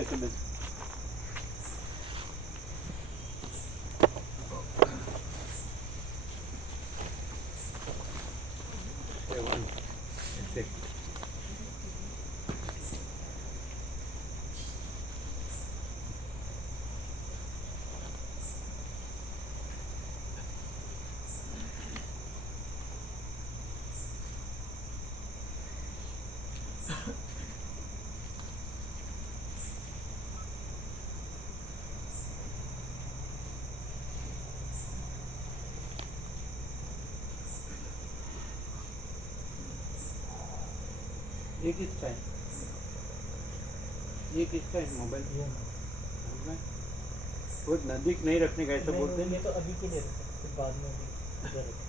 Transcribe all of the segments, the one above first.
બેસો બેસો. ये किसका है? ये किसका है मोबाइल? बहुत नजदीक नहीं रखने का ऐसा बोलते हैं. ये तो अभी के लिए रखा, फिर बाद में भी इधर रखा.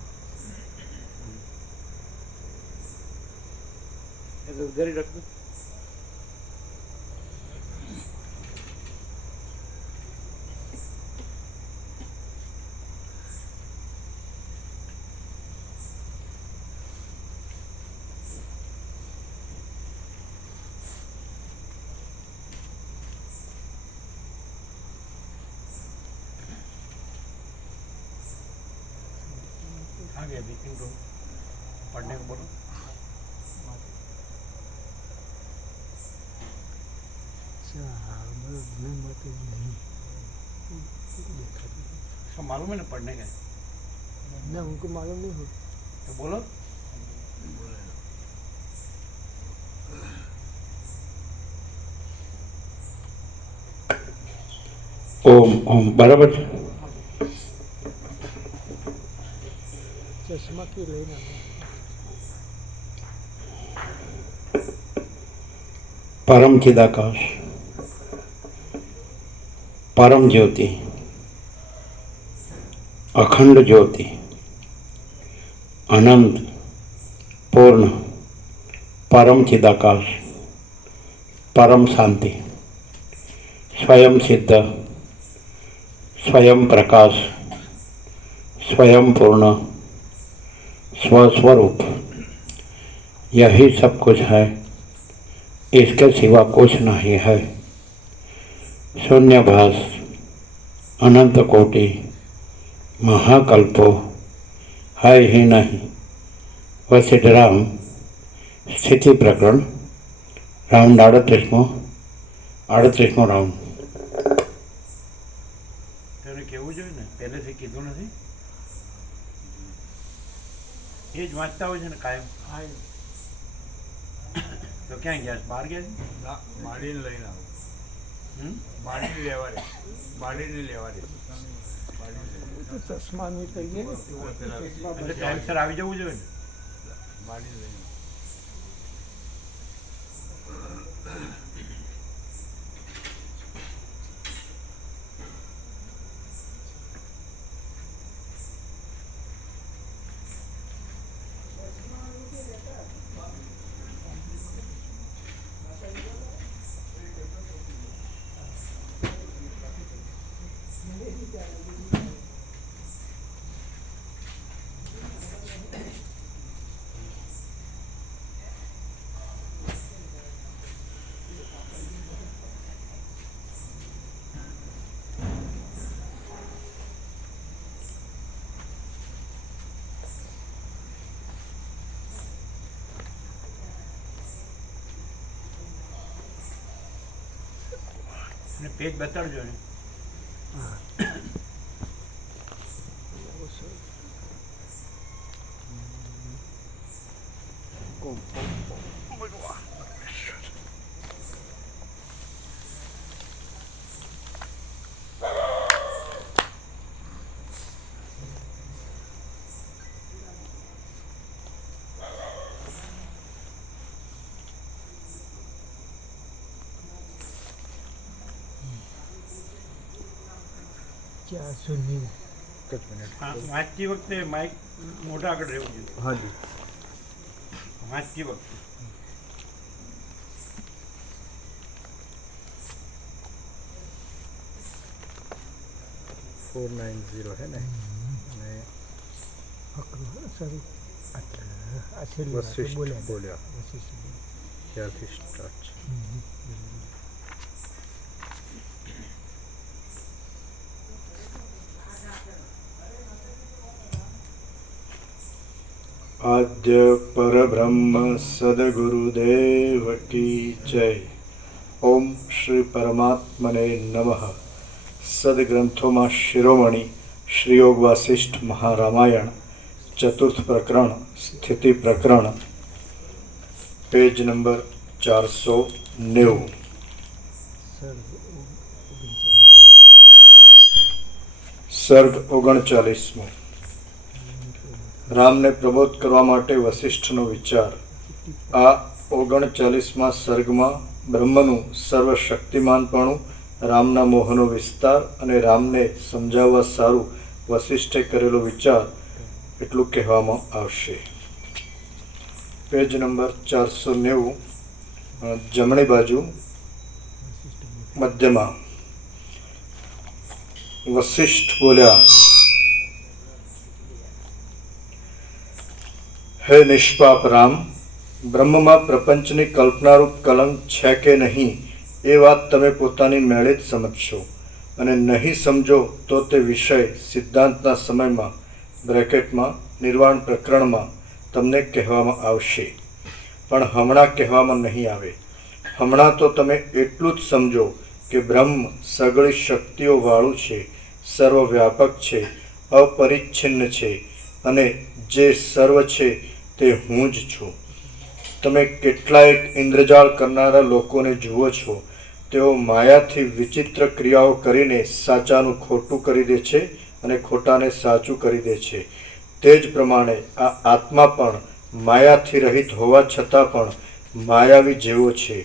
ऐसा उधर ही रख दो. आ गया मीटिंग रूम. पढ़ने को बोलो. उसका मालूम है ना पढ़ने का? ना उनको मालूम नहीं हो. तो बोलो. ओम ओम बराबर. चश्मा क्यों लेना? परम चिदाकाश, परम ज्योति, अखंड ज्योति, अनंत पूर्ण परम चिदाकाश, परम शांति, स्वयं सिद्ध, स्वयं प्रकाश, स्वयं पूर्ण, स्वस्वरूप, यही सब कुछ है. इसके सिवा कुछ नहीं है. शून्यभास, अनंत कोटि, महाकल्पो है ही नहीं. वशिष्ठराम स्थिति प्रकरण राउंड 38મો રાઉન્ડ. તેને કહેવું જોઈએ ને, પહેલેથી કીધું નથી. એ જ વાંચતા હોય છે ને કાયમ. તો ક્યાં ગયા? બહાર ગયા છે? ના, માડીને લઈને આવું. માડીને લેવા દે. માડીને લેવા દે. ચશ્મા નહીં કહીએ ને. એટલે ટાઈમસર આવી જવું જોઈએ ને. માડીને લઈને પેજ બતાડજો ને. क्या सुनिए વાંચતી વખતે માઇક મોઢા આગળ રહેવું જોઈએ. હા જી. વાંચતી વખતે 490 है ना. અને વશિષ્ઠ બોલ્યા ત્યારથી સ્ટાર્ટ છે. आद्य परब्रह्म सद्गुरुदेव की जय। ओम श्री परमात्मने नमः। सदग्रंथों शिरोमणि श्री योग वासिष्ठ महारामायण चतुर्थ प्रकरण स्थिति प्रकरण पेज नंबर 490। સર્ગ 39 સર્ગ 39મો। રામને પ્રબોધ કરવા માટે વસિષ્ઠનો વિચાર। આ 39મા સર્ગમાં બ્રહ્મનું સર્વશક્તિમાનપણું, રામના મોહનો વિસ્તાર અને રામને સમજાવવા સારું વસિષ્ઠે કરેલો વિચાર એટલું કહેવામાં આવશે। પેજ નંબર 490, જમણી બાજુ મધ્યમાં। વસિષ્ઠ બોલ્યા, હે નિષ્પાપ રામ, બ્રહ્મમાં પ્રપંચની કલ્પનારૂપ કલંક છે કે નહીં એ વાત તમે પોતાની મેળે જ સમજશો, અને નહીં સમજો તો તે વિષય સિદ્ધાંતના સમયમાં બ્રેકેટમાં નિર્વાણ પ્રકરણમાં તમને કહેવામાં આવશે, પણ હમણાં કહેવામાં નહીં આવે। હમણાં તો તમે એટલું જ સમજો કે બ્રહ્મ સગળી શક્તિઓ વાળું છે, સર્વવ્યાપક છે, અપરિચ્છિન્ન છે, અને જે સર્વ છે તે હું જ છું। તમે કેટલાયક ઇન્દ્રજાળ કરનારા લોકોને જુઓ છો, તેઓ માયાથી વિચિત્ર ક્રિયાઓ કરીને સાચાનું ખોટું કરી દે છે અને ખોટાને સાચું કરી દે છે। તે જ પ્રમાણે આ આત્મા પણ માયાથી રહિત હોવા છતાં પણ માયાવી જેવો છે।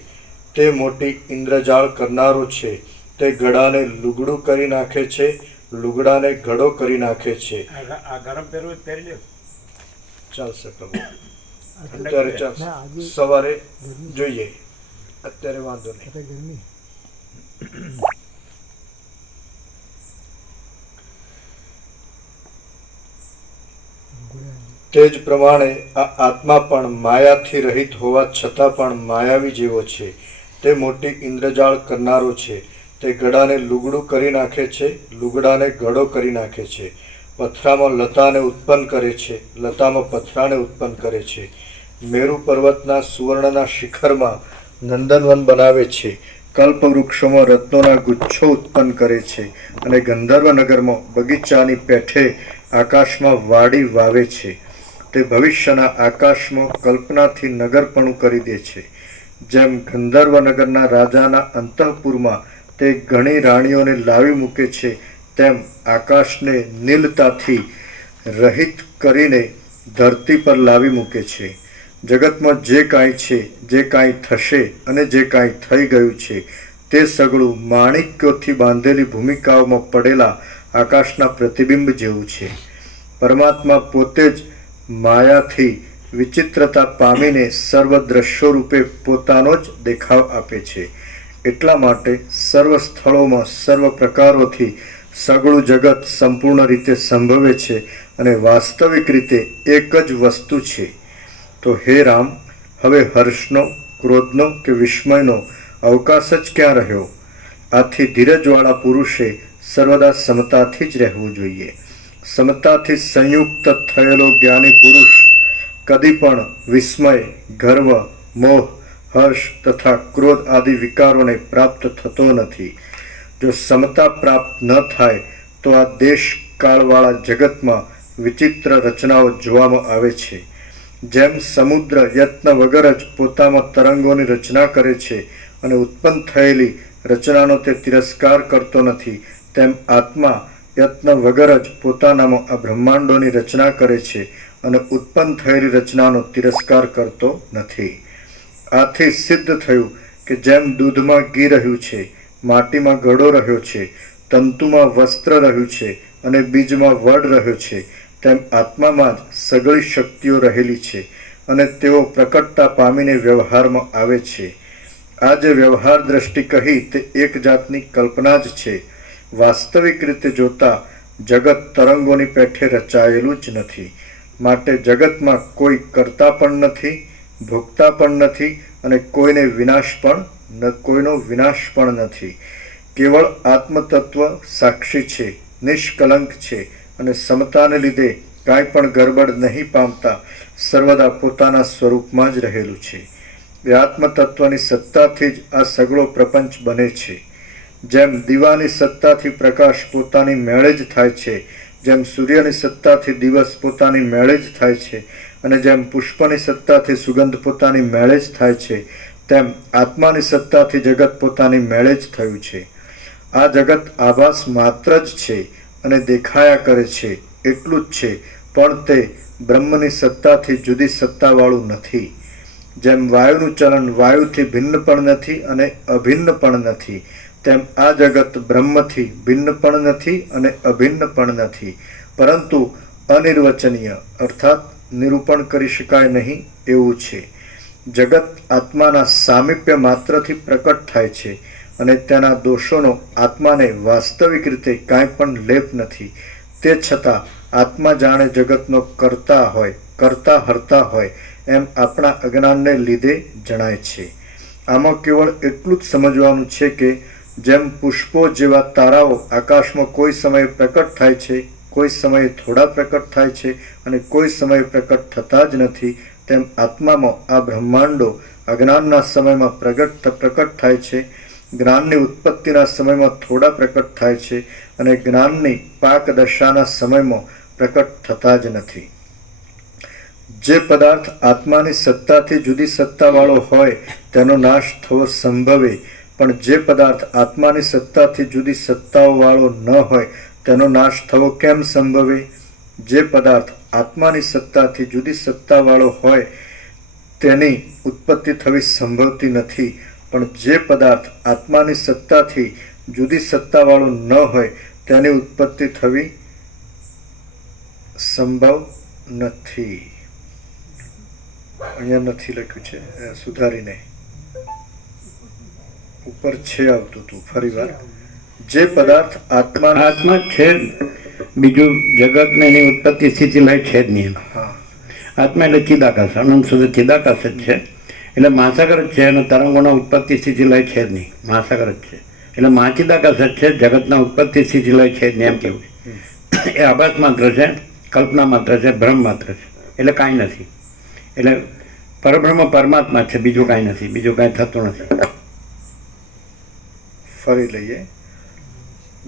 તે મોટી ઇન્દ્રજાળ કરનારો છે, તે ગળાને લુગડું કરી નાખે છે, લુગડાને ઘડો કરી નાખે છે। આ ગરમ પહેરવું પહેરી લ્યો, ચાલશે પ્રભુ, અત્યારે ચાલશે, ના, આજે સવારે ગરમી. જોઈએ, અત્યારે વાંધો નહીં। અત્યારે ગરમી તે જ પ્રમાણે આ આત્મા પણ માયાથી રહિત હોવા છતાં પણ માયાવી જેવો છે। તે મોટી ઇન્દ્રજાળ કરનારો છે, તે ગળાને લુગડું કરી નાખે છે, લુગડાને ગળો કરી નાખે છે। પથરામાં લતાને ઉત્પન્ન કરે છે, લતામાં પથરાને ઉત્પન્ન કરે છે। મેરુ પર્વતના સુવર્ણના શિખરમાં નંદનવન બનાવે છે, કલ્પવૃક્ષોમાં રત્નોના ગુચ્છો ઉત્પન્ન કરે છે, અને ગંધર્વનગરમાં બગીચાની પેઠે આકાશમાં વાડી વાવે છે। તે ભવિષ્યના આકાશમાં કલ્પનાથી નગરપણું કરી દે છે। જેમ ગંધર્વનગરના રાજાના અંતઃપુરમાં તે ઘણી રાણીઓને લાવી મૂકે છે, તેમ આકાશને નીલતાથી રહિત કરીને ધરતી પર લાવી મૂકે છે। જગતમાં જે કાંઈ છે, જે કાંઈ થશે અને જે કાંઈ થઈ ગયું છે, તે સગળું માણિક્યોથી બાંધેલી ભૂમિકાઓમાં પડેલા આકાશના પ્રતિબિંબ જેવું છે। પરમાત્મા પોતે જ માયાથી વિચિત્રતા પામીને સર્વ દ્રશ્યો રૂપે પોતાનો જ દેખાવ આપે છે। એટલા માટે સર્વ સ્થળોમાં સર્વ પ્રકારોથી સગળું જગત સંપૂર્ણ રીતે સંભવે છે અને વાસ્તવિક રીતે એક જ વસ્તુ છે। તો હે રામ, હવે હર્ષનો, ક્રોધનો કે વિસ્મયનો અવકાશ જ ક્યાં રહ્યો? આથી ધીરજવાળા પુરુષે સર્વદા સમતાથી જ રહેવું જોઈએ। સમતાથી સંયુક્ત થયેલો જ્ઞાની પુરુષ કદી પણ વિસ્મય, ગર્વ, મોહ, હર્ષ તથા ક્રોધ આદિ વિકારોને પ્રાપ્ત થતો નથી। જો સમતા પ્રાપ્ત ન થાય તો આ દેશ કાળવાળા જગતમાં વિચિત્ર રચનાઓ જોવામાં આવે છે। જેમ સમુદ્ર યત્ન વગર જ પોતામાં તરંગોની રચના કરે છે અને ઉત્પન્ન થયેલી રચનાનો તે તિરસ્કાર કરતો નથી, તેમ આત્મા યત્ન વગર જ પોતાનામાં આ બ્રહ્માંડોની રચના કરે છે અને ઉત્પન્ન થયેલી રચનાનો તિરસ્કાર કરતો નથી। આથી સિદ્ધ થયું કે જેમ દૂધમાં ઘી રહ્યું છે, માટીમાં ઘડો રહ્યો છે, તંતુમાં વસ્ત્ર રહ્યું છે અને બીજમાં વડ રહ્યો છે, તેમ આત્મામાં જ સગળી શક્તિઓ રહેલી છે અને તેઓ પ્રકટતા પામીને વ્યવહારમાં આવે છે। આ જે વ્યવહાર દ્રષ્ટિ કહી તે એક જાતની કલ્પના જ છે। વાસ્તવિક રીતે જોતા જગત તરંગોની પેઠે રચાયેલું જ નથી। માટે જગતમાં કોઈ કરતા પણ નથી, ભોગતા પણ નથી અને કોઈનો વિનાશ પણ નથી। કેવળ આત્મતત્વ સાક્ષી છે, નિષ્કલંક છે અને સમતાને લીધે કાંઈ પણ ગરબડ નહીં પામતા સર્વદા પોતાના સ્વરૂપમાં જ રહેલું છે. એ આત્મતત્વની સત્તાથી જ આ સગળો પ્રપંચ બને છે. જેમ દીવાની સત્તાથી પ્રકાશ પોતાની મેળે જ થાય છે, જેમ સૂર્યની સત્તાથી દિવસ પોતાની મેળે જ થાય છે, અને જેમ પુષ્પની સત્તાથી સુગંધ પોતાની મેળે જ થાય છે, તેમ આત્માની સત્તાથી જગત પોતાની મેળે જ થયું છે. આ જગત આભાસ માત્ર જ છે અને દેખાયા કરે છે એટલું જ છે, પણ તે બ્રહ્મની સત્તાથી જુદી સત્તાવાળું નથી. જેમ વાયુનું ચલન વાયુથી ભિન્ન પણ નથી અને અભિન્ન પણ નથી, તેમ આ જગત બ્રહ્મથી ભિન્ન પણ નથી અને અભિન્ન પણ નથી, પરંતુ અનિર્વચનીય અર્થાત નિરૂપણ કરી શકાય નહીં એવું છે. જગત આત્માના સામીપ્ય માત્રથી પ્રકટ થાય છે અને તેના દોષોનો આત્માને વાસ્તવિક રીતે કાંઈ પણ લેપ નથી. તે છતાં આત્મા જાણે જગતનો કરતા હોય, કરતા હરતા હોય એમ આપણા અજ્ઞાનને લીધે જણાય છે. આમાં કેવળ એટલું જ સમજવાનું છે કે જેમ પુષ્પો જેવા તારાઓ આકાશમાં કોઈ સમયે પ્રકટ થાય છે, કોઈ સમયે થોડા પ્રકટ થાય છે અને કોઈ સમયે પ્રકટ થતા જ નથી, તેમ આત્મામાં આ બ્રહ્માંડો અજ્ઞાનના સમયમાં પ્રકટ થાય છે, જ્ઞાનની ઉત્પત્તિના સમયમાં થોડા પ્રકટ થાય છે અને જ્ઞાનની પાક દશાના સમયમાં પ્રકટ થતા જ નથી. જે પદાર્થ આત્માની સત્તાથી જુદી સત્તાવાળો હોય તેનો નાશ થવો સંભવે, પણ જે પદાર્થ આત્માની સત્તાથી જુદી સત્તાઓવાળો ન હોય તેનો નાશ થવો કેમ સંભવે? જે પદાર્થ આત્માની સત્તાથી જુદી સત્તાવાળો હોય તેની ઉત્પત્તિ થવી સંભવતી નથી, પણ જે પદાર્થ આત્માની સત્તાથી જુદી સત્તાવાળો ન હોય તેની ઉત્પત્તિ થવી સંભવ નથી. અહીંયા નથી લખ્યું છે, સુધારીને ઉપર છે આવતું હતું. ફરી વાર, જે પદાર્થ આત્મા આત્મા છે જ, બીજું જગત ને એની ઉત્પત્તિ સ્થિતિ લય છે જ નહીં. હા આત્મા એટલે ચિદાકાશ, અનંત સુધી ચિદાકાશ જ છે, એટલે મહાસાગર જ છે અને તરંગોના ઉત્પત્તિ સ્થિતિ લય છે જ નહીં, મહાસાગર જ છે. એટલે મહાચિદાકાશ જ છે, જગતના ઉત્પત્તિ સ્થિતિ લય છે જ નહીં એમ કેવું. એ આભાસ માત્ર છે, કલ્પના માત્ર છે, ભ્રમ માત્ર છે, એટલે કાંઈ નથી. એટલે પરબ્રહ્મ પરમાત્મા છે, બીજું કાંઈ નથી, બીજું કાંઈ થતું નથી. ફરી લઈએ.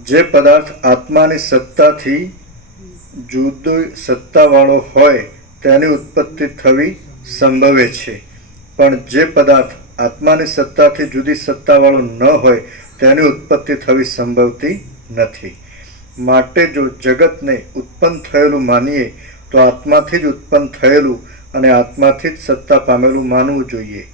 જે પદાર્થ આત્માની સત્તાથી જુદી સત્તાવાળો હોય તેની ઉત્પત્તિ થવી સંભવે છે, પણ જે પદાર્થ આત્માની સત્તાથી જુદી સત્તાવાળો ન હોય તેની ઉત્પત્તિ થવી સંભવતી નથી. માટે જો જગતને ઉત્પન્ન થયેલું માનીએ તો આત્માથી જ ઉત્પન્ન થયેલું અને આત્માથી જ સત્તા પામેલું માનવું જોઈએ.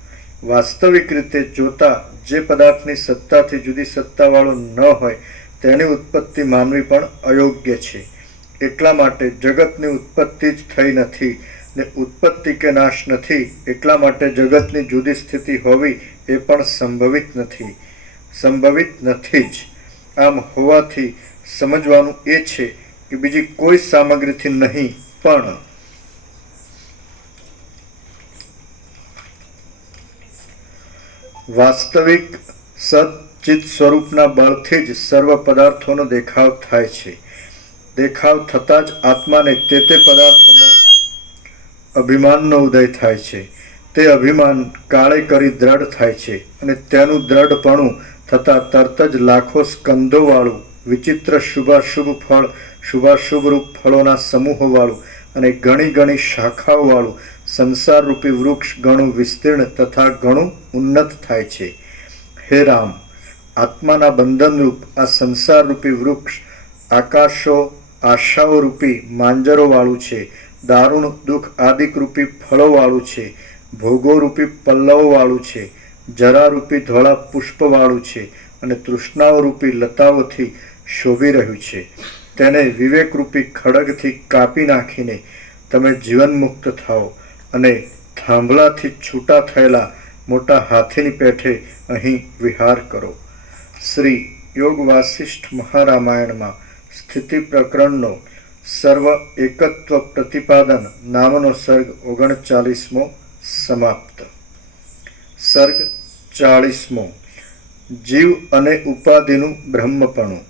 વાસ્તવિક રીતે જોતા જે પદાર્થની સત્તાથી જુદી સત્તાવાળો ન હોય તેની ઉત્પત્તિ માનવી પણ અયોગ્ય છે. એટલા માટે જગતની ઉત્પત્તિ જ થઈ નથી ને ઉત્પત્તિ કે નાશ નથી, એટલા માટે જગતની જુદી સ્થિતિ હોવી એ પણ સંભવિત નથી જ. આમ હોવાથી સમજવાનું એ છે કે બીજી કોઈ સામગ્રીથી નહીં, પણ વાસ્તવિક સચ્ચિત સ્વરૂપના બળથી જ સર્વ પદાર્થોનો દેખાવ થાય છે. દેખાવ થતાં જ આત્માને તે પદાર્થોમાં અભિમાનનો ઉદય થાય છે. તે અભિમાન કાળે કરી દ્રઢ થાય છે અને તેનું દ્રઢપણું થતાં તરત જ લાખો સ્કંદોવાળું વિચિત્ર શુભાશુભ ફળ, શુભાશુભ રૂપ ફળોના સમૂહોવાળું અને ઘણી ઘણી શાખાઓવાળું સંસારરૂપી વૃક્ષ ઘણું વિસ્તીર્ણ તથા ઘણું ઉન્નત થાય છે. હે રામ, આત્માના બંધનરૂપ આ સંસારરૂપી વૃક્ષ આશાઓ રૂપી માંજરોવાળું છે, દારૂણ દુઃખ આદિકરૂપી ફળોવાળું છે, ભોગોરૂપી પલ્લવોવાળું છે, જરારૂપી ધોળા પુષ્પવાળું છે અને તૃષ્ણાઓરૂપી લતાઓથી શોભી રહ્યું છે. તેને વિવેકરૂપી ખડગથી કાપી નાખીને તમે જીવનમુક્ત થાઓ અને થાંભલાથી છૂટા થયેલા મોટા હાથીની પેઠે અહીં વિહાર કરો. શ્રી યોગ વાસિષ્ઠ મહારામાયણમાં સ્થિતિ પ્રકરણનો સર્વ એકત્વ પ્રતિપાદન નામનો સર્ગ 39મો સમાપ્ત. સર્ગ 40મો. જીવ અને ઉપાધિનું બ્રહ્મપણું.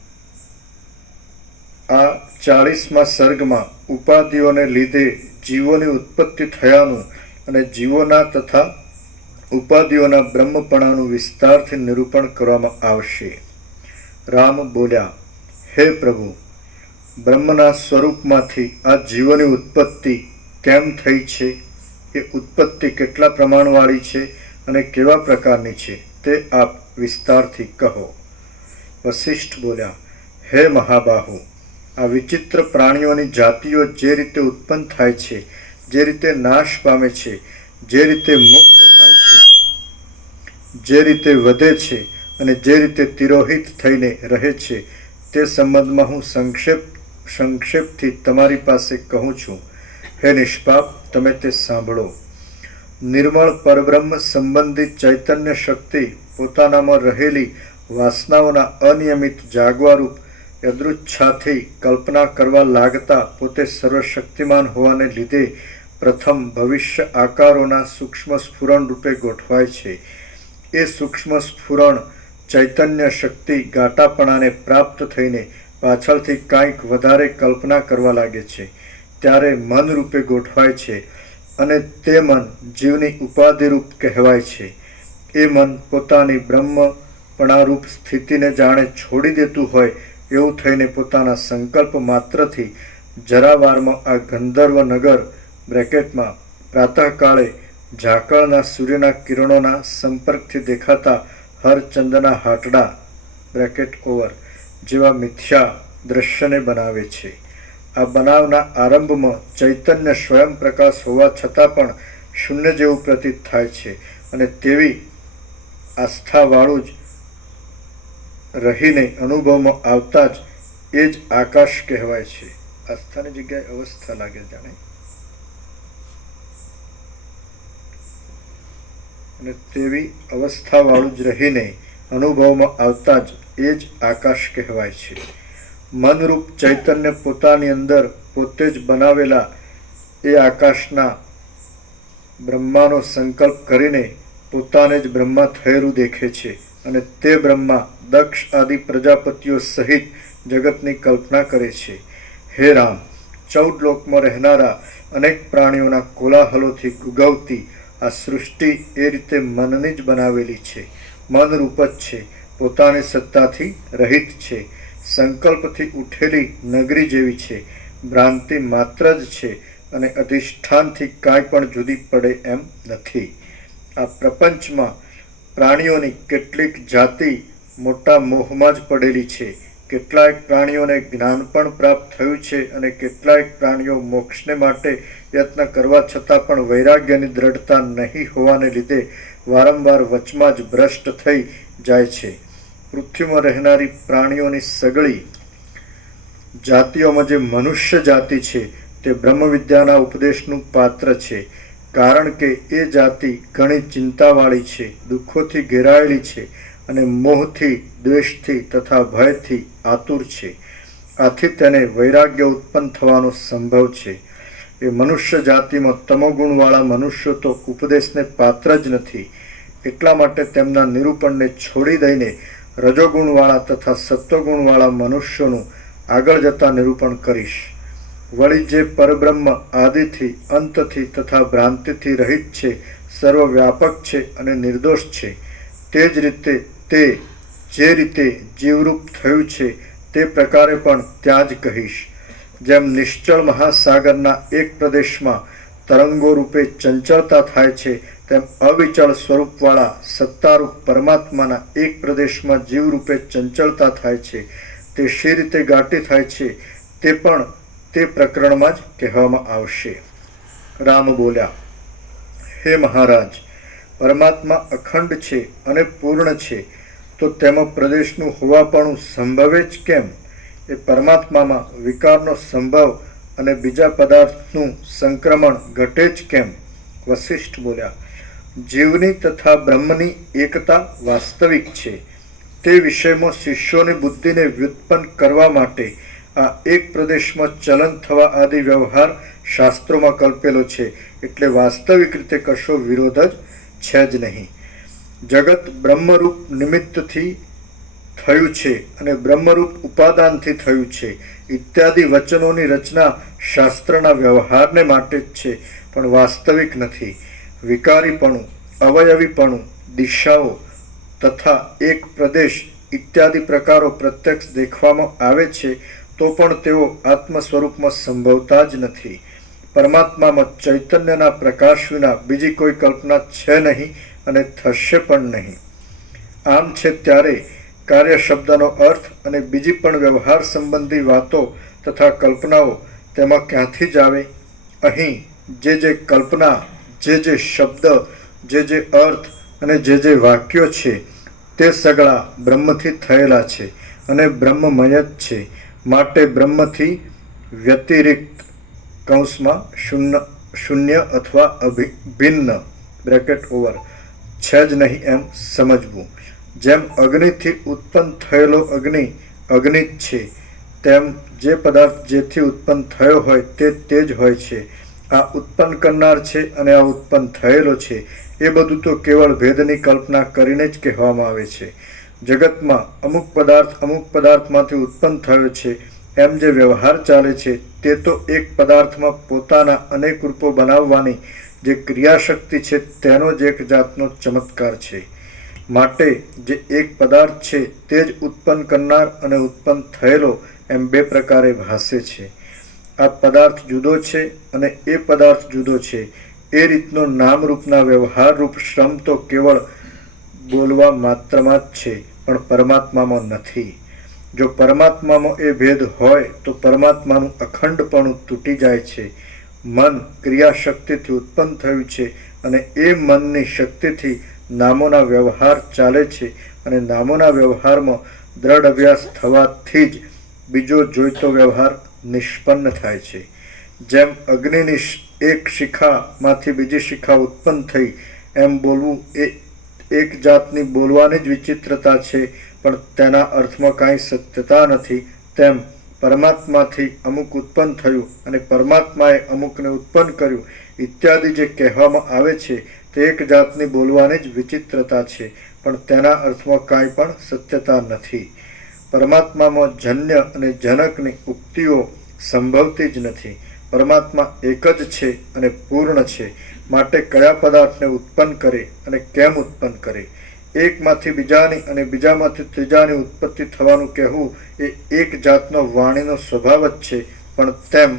આ 40મા સર્ગમાં ઉપાધિઓને લીધે જીવોની ઉત્પત્તિ થયાનું અને જીવોના તથા ઉપાધિઓના બ્રહ્મપણાનું વિસ્તારથી નિરૂપણ કરવામાં આવશે. રામ બોલ્યા, હે પ્રભુ, બ્રહ્મના સ્વરૂપમાંથી આ જીવોની ઉત્પત્તિ કેમ થઈ છે, એ ઉત્પત્તિ કેટલા પ્રમાણવાળી છે અને કેવા પ્રકારની છે તે આપ વિસ્તારથી કહો. વશિષ્ઠ બોલ્યા, હે મહાબાહુ, આ વિચિત્ર પ્રાણીઓની જાતિઓ જે રીતે ઉત્પન્ન થાય છે, જે રીતે નાશ પામે છે, જે રીતે મુક્ત થાય છે, જે રીતે વધે છે અને જે રીતે તિરોહિત થઈને રહે છે, તે સંબંધમાં હું સંક્ષેપથી તમારી પાસે કહું છું. હે નિષ્પાપ, તમે તે સાંભળો. નિર્મળ પરબ્રહ્મ સંબંધિત ચૈતન્ય શક્તિ પોતાનામાં રહેલી વાસનાઓના અનિયમિત જાગવારૂપ યદૃચ્છાથી કલ્પના કરવા લાગતા પોતે સર્વશક્તિમાન હોવાને લીધે પ્રથમ ભવિષ્ય આકારોના સૂક્ષ્મ સ્ફુરણ રૂપે ગોઠવાય છે. એ સૂક્ષ્મ સ્ફુરણ ચૈતન્ય શક્તિ ગાટાપણાને પ્રાપ્ત થઈને પાછળથી કાંઈક વધારે કલ્પના કરવા લાગે છે ત્યારે મન રૂપે ગોઠવાય છે અને તે મન જીવની ઉપાધિરૂપ કહેવાય છે. એ મન પોતાની બ્રહ્મપણારૂપ સ્થિતિને જાણે છોડી દેતું હોય એવું થઈને પોતાના સંકલ્પ માત્રથી જરાવારમાં આ ગંધર્વ નગર બ્રેકેટમાં પ્રાતઃકાળે ઝાકળના સૂર્યના કિરણોના સંપર્કથી દેખાતા હરચંદના હાટડા બ્રેકેટ ઓવર જેવા મિથ્યા દ્રશ્યને બનાવે છે. આ બનાવના આરંભમાં ચૈતન્ય સ્વયં પ્રકાશ હોવા છતાં પણ શૂન્ય જેવું પ્રતીત થાય છે અને તેવી આસ્થાવાળું જ રહીને અનુભવમાં આવતા જ એ જ આકાશ કહેવાય છે. આસ્થાની જગ્યાએ અવસ્થા લાગે જાણે. અને તેવી અવસ્થાવાળું જ રહીને અનુભવમાં આવતા જ એ જ આકાશ કહેવાય છે. મનરૂપ ચૈતન્ય પોતાની અંદર પોતે જ બનાવેલા એ આકાશના બ્રહ્માનો સંકલ્પ કરીને પોતાને જ બ્રહ્મા થયેલું દેખે છે અને તે બ્રહ્મા દક્ષ આદિ પ્રજાપતિઓ સહિત જગતની કલ્પના કરે છે. હે રામ, 14 લોકમાં રહેનારા અનેક પ્રાણીઓના કોલાહલોથી ગુગવતી આ સૃષ્ટિ એ રીતે મનની જ બનાવેલી છે. મનરૂપ જ છે, પોતાની સત્તાથી રહિત છે, સંકલ્પથી ઉઠેલી નગરી જેવી છે, ભ્રાંતિ માત્ર જ છે અને અધિષ્ઠાનથી કાંઈ પણ જુદી પડે એમ નથી. આ પ્રપંચમાં પ્રાણીઓની કેટલીક જાતિ મોટા મોહમાં જ પડેલી છે. કેટલાક પ્રાણીઓને જ્ઞાન પણ પ્રાપ્ત થયું છે અને કેટલાક પ્રાણીઓ મોક્ષને માટે યત્ન કરવા છતાં પણ વૈરાગ્યની દ્રઢતા નહીં હોવાને લીધે વારંવાર વચમાં જ ભ્રષ્ટ થઈ જાય છે. પૃથ્વીમાં રહેનારી પ્રાણીઓની સગળી જાતિઓમાં જે મનુષ્ય જાતિ છે તે બ્રહ્મવિદ્યાના ઉપદેશનું પાત્ર છે, કારણ કે એ જાતિ ઘણી ચિંતાવાળી છે, દુઃખોથી ઘેરાયેલી છે અને મોહથી, દ્વેષથી તથા ભયથી આતુર છે. આથી તેને વૈરાગ્ય ઉત્પન્ન થવાનો સંભવ છે. એ મનુષ્ય જાતિમાં તમોગુણવાળા મનુષ્યો તો ઉપદેશને પાત્ર જ નથી. એટલા માટે તેમના નિરૂપણને છોડી દઈને રજોગુણવાળા તથા સત્વગુણવાળા મનુષ્યોનું આગળ જતા નિરૂપણ કરીશ. વળી જે પરબ્રહ્મ આદિથી, અંતથી તથા ભ્રાંતિથી રહિત છે, સર્વવ્યાપક છે અને નિર્દોષ છે, તે જ રીતે તે જે રીતે જીવરૂપ થયું છે તે પ્રકારે પણ ત્યાં જ કહીશ. જેમ નિશ્ચળ મહાસાગરના એક પ્રદેશમાં તરંગો રૂપે ચંચળતા થાય છે, તેમ અવિચળ સ્વરૂપવાળા સત્તારૂપ પરમાત્માના એક પ્રદેશમાં જીવરૂપે ચંચળતા થાય છે. તે શી રીતે ગાટી થાય છે તે પણ તે પ્રકરણમાં જ કહેવામાં આવશે. રામ બોલ્યા, હે મહારાજ, પરમાત્મા અખંડ છે અને પૂર્ણ છે, તો તેમાં પ્રદેશનું હોવાપણું સંભવે જ કેમ? એ પરમાત્મામાં વિકારનો સંભવ અને બીજા પદાર્થનું સંક્રમણ ઘટે જ કેમ? વશિષ્ઠ બોલ્યા, જીવની તથા બ્રહ્મની એકતા વાસ્તવિક છે. તે વિષયમાં શિષ્યોની બુદ્ધિને વ્યુત્પન્ન કરવા માટે આ એક પ્રદેશમાં ચલન થવા આદિ વ્યવહાર શાસ્ત્રોમાં કલ્પેલો છે, એટલે વાસ્તવિક રીતે કશો વિરોધ જ છે જ નહીં. જગત બ્રહ્મરૂપ નિમિત્તથી થયું છે અને બ્રહ્મરૂપ ઉપાદાનથી થયું છે ઇત્યાદિ વચનોની રચના શાસ્ત્રના વ્યવહારને માટે જ છે, પણ વાસ્તવિક નથી. વિકારીપણું, અવયવીપણું, દિશાઓ તથા એક પ્રદેશ ઇત્યાદિ પ્રકારો પ્રત્યક્ષ દેખવામાં આવે છે તો પણ તેઓ આત્મ સ્વરૂપમાં સંભવતા જ નથી. પરમાત્મામાં ચૈતન્યના પ્રકાશ વિના બીજી કોઈ કલ્પના છે નહીં અને થશે પણ નહીં. આમ છે ત્યારે કાર્ય શબ્દનો અર્થ અને બીજી પણ વ્યવહાર સંબંધી વાતો તથા કલ્પનાઓ તેમાં ક્યાંથી જ આવે? અહીં જે કલ્પના, જે શબ્દ, જે અર્થ અને જે વાક્યો છે તે સગળા બ્રહ્મથી થયેલા છે અને બ્રહ્મમય જ છે. માટે બ્રહ્મથી વ્યતિરિક્ત કૌંસમાં શૂન્ય અથવા ભિન્ન બ્રેકેટ ઓવર છે જ નહીં એમ સમજવું. જેમ અગ્નિથી ઉત્પન્ન થયેલો અગ્નિ જ છે, તેમ જે પદાર્થ જેથી ઉત્પન્ન થયો હોય તે જ હોય છે. આ ઉત્પન્ન કરનાર છે અને આ ઉત્પન્ન થયેલો છે એ બધું તો કેવળ ભેદની કલ્પના કરીને જ કહેવામાં આવે છે. જગતમાં અમુક પદાર્થમાંથી ઉત્પન્ન થયો છે એમ જે વ્યવહાર ચાલે છે તે તો એક પદાર્થમાં પોતાના અનેક રૂપો બનાવવાની જે ક્રિયાશક્તિ છે તેનો જ એક જાતનો ચમત્કાર છે. માટે જે એક પદાર્થ છે તે જ ઉત્પન્ન કરનાર અને ઉત્પન્ન થયેલો એમ બે પ્રકારે ભાસે છે. આ પદાર્થ જુદો છે અને એ પદાર્થ જુદો છે એ રીતનો નામરૂપના વ્યવહારરૂપ શ્રમ તો કેવળ બોલવા માત્રમાં જ છે, પણ પરમાત્મામાં નથી. જો પરમાત્મામાં એ ભેદ હોય તો પરમાત્માનું અખંડપણું તૂટી જાય છે. મન ક્રિયાશક્તિથી ઉત્પન્ન થયું છે અને એ મનની શક્તિથી નામોના વ્યવહાર ચાલે છે અને નામોના વ્યવહારમાં દ્રઢ અભ્યાસ થવાથી જ બીજો જોઈતો વ્યવહાર નિષ્પન્ન થાય છે. જેમ અગ્નિની એક શિખામાંથી બીજી શિખા ઉત્પન્ન થઈ એમ બોલવું એ એક જાતની બોલવાની જ વિચિત્રતા છે, પણ તેના અર્થમાં કાંઈ સત્યતા નથી. તેમ પરમાત્માથી અમુક ઉત્પન્ન થયું અને પરમાત્માએ અમુકને ઉત્પન્ન કર્યું ઇત્યાદિ જે કહેવામાં આવે છે તે એક જાતની બોલવાની જ વિચિત્રતા છે, પણ તેના અર્થમાં કાંઈ પણ સત્યતા નથી. પરમાત્મામાં જન્ય અને જનકની ઉક્તિઓ સંભવતી જ નથી. પરમાત્મા એક જ છે અને પૂર્ણ છે. માટે કયા પદાર્થને ઉત્પન્ન કરે અને કેમ ઉત્પન્ન કરે? એકમાંથી બીજાની અને બીજામાંથી ત્રીજાની ઉત્પત્તિ થવાનું કહેવું એ એક જાતનો વાણીનો સ્વભાવ જ છે, પણ તેમ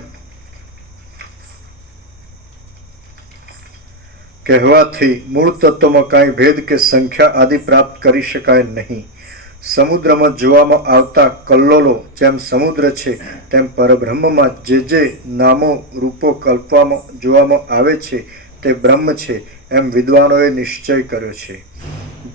કહેવાથી મૂળ તત્વમાં કાંઈ ભેદ કે સંખ્યા આદિ પ્રાપ્ત કરી શકાય નહીં. સમુદ્રમાં જોવામાં આવતા કલ્લોલો જેમ સમુદ્ર છે તેમ પરબ્રહ્મમાં જે નામો રૂપો કલ્પવામાં જોવામાં આવે છે તે બ્રહ્મ છે એમ વિદ્વાનોએ નિશ્ચય કર્યો છે.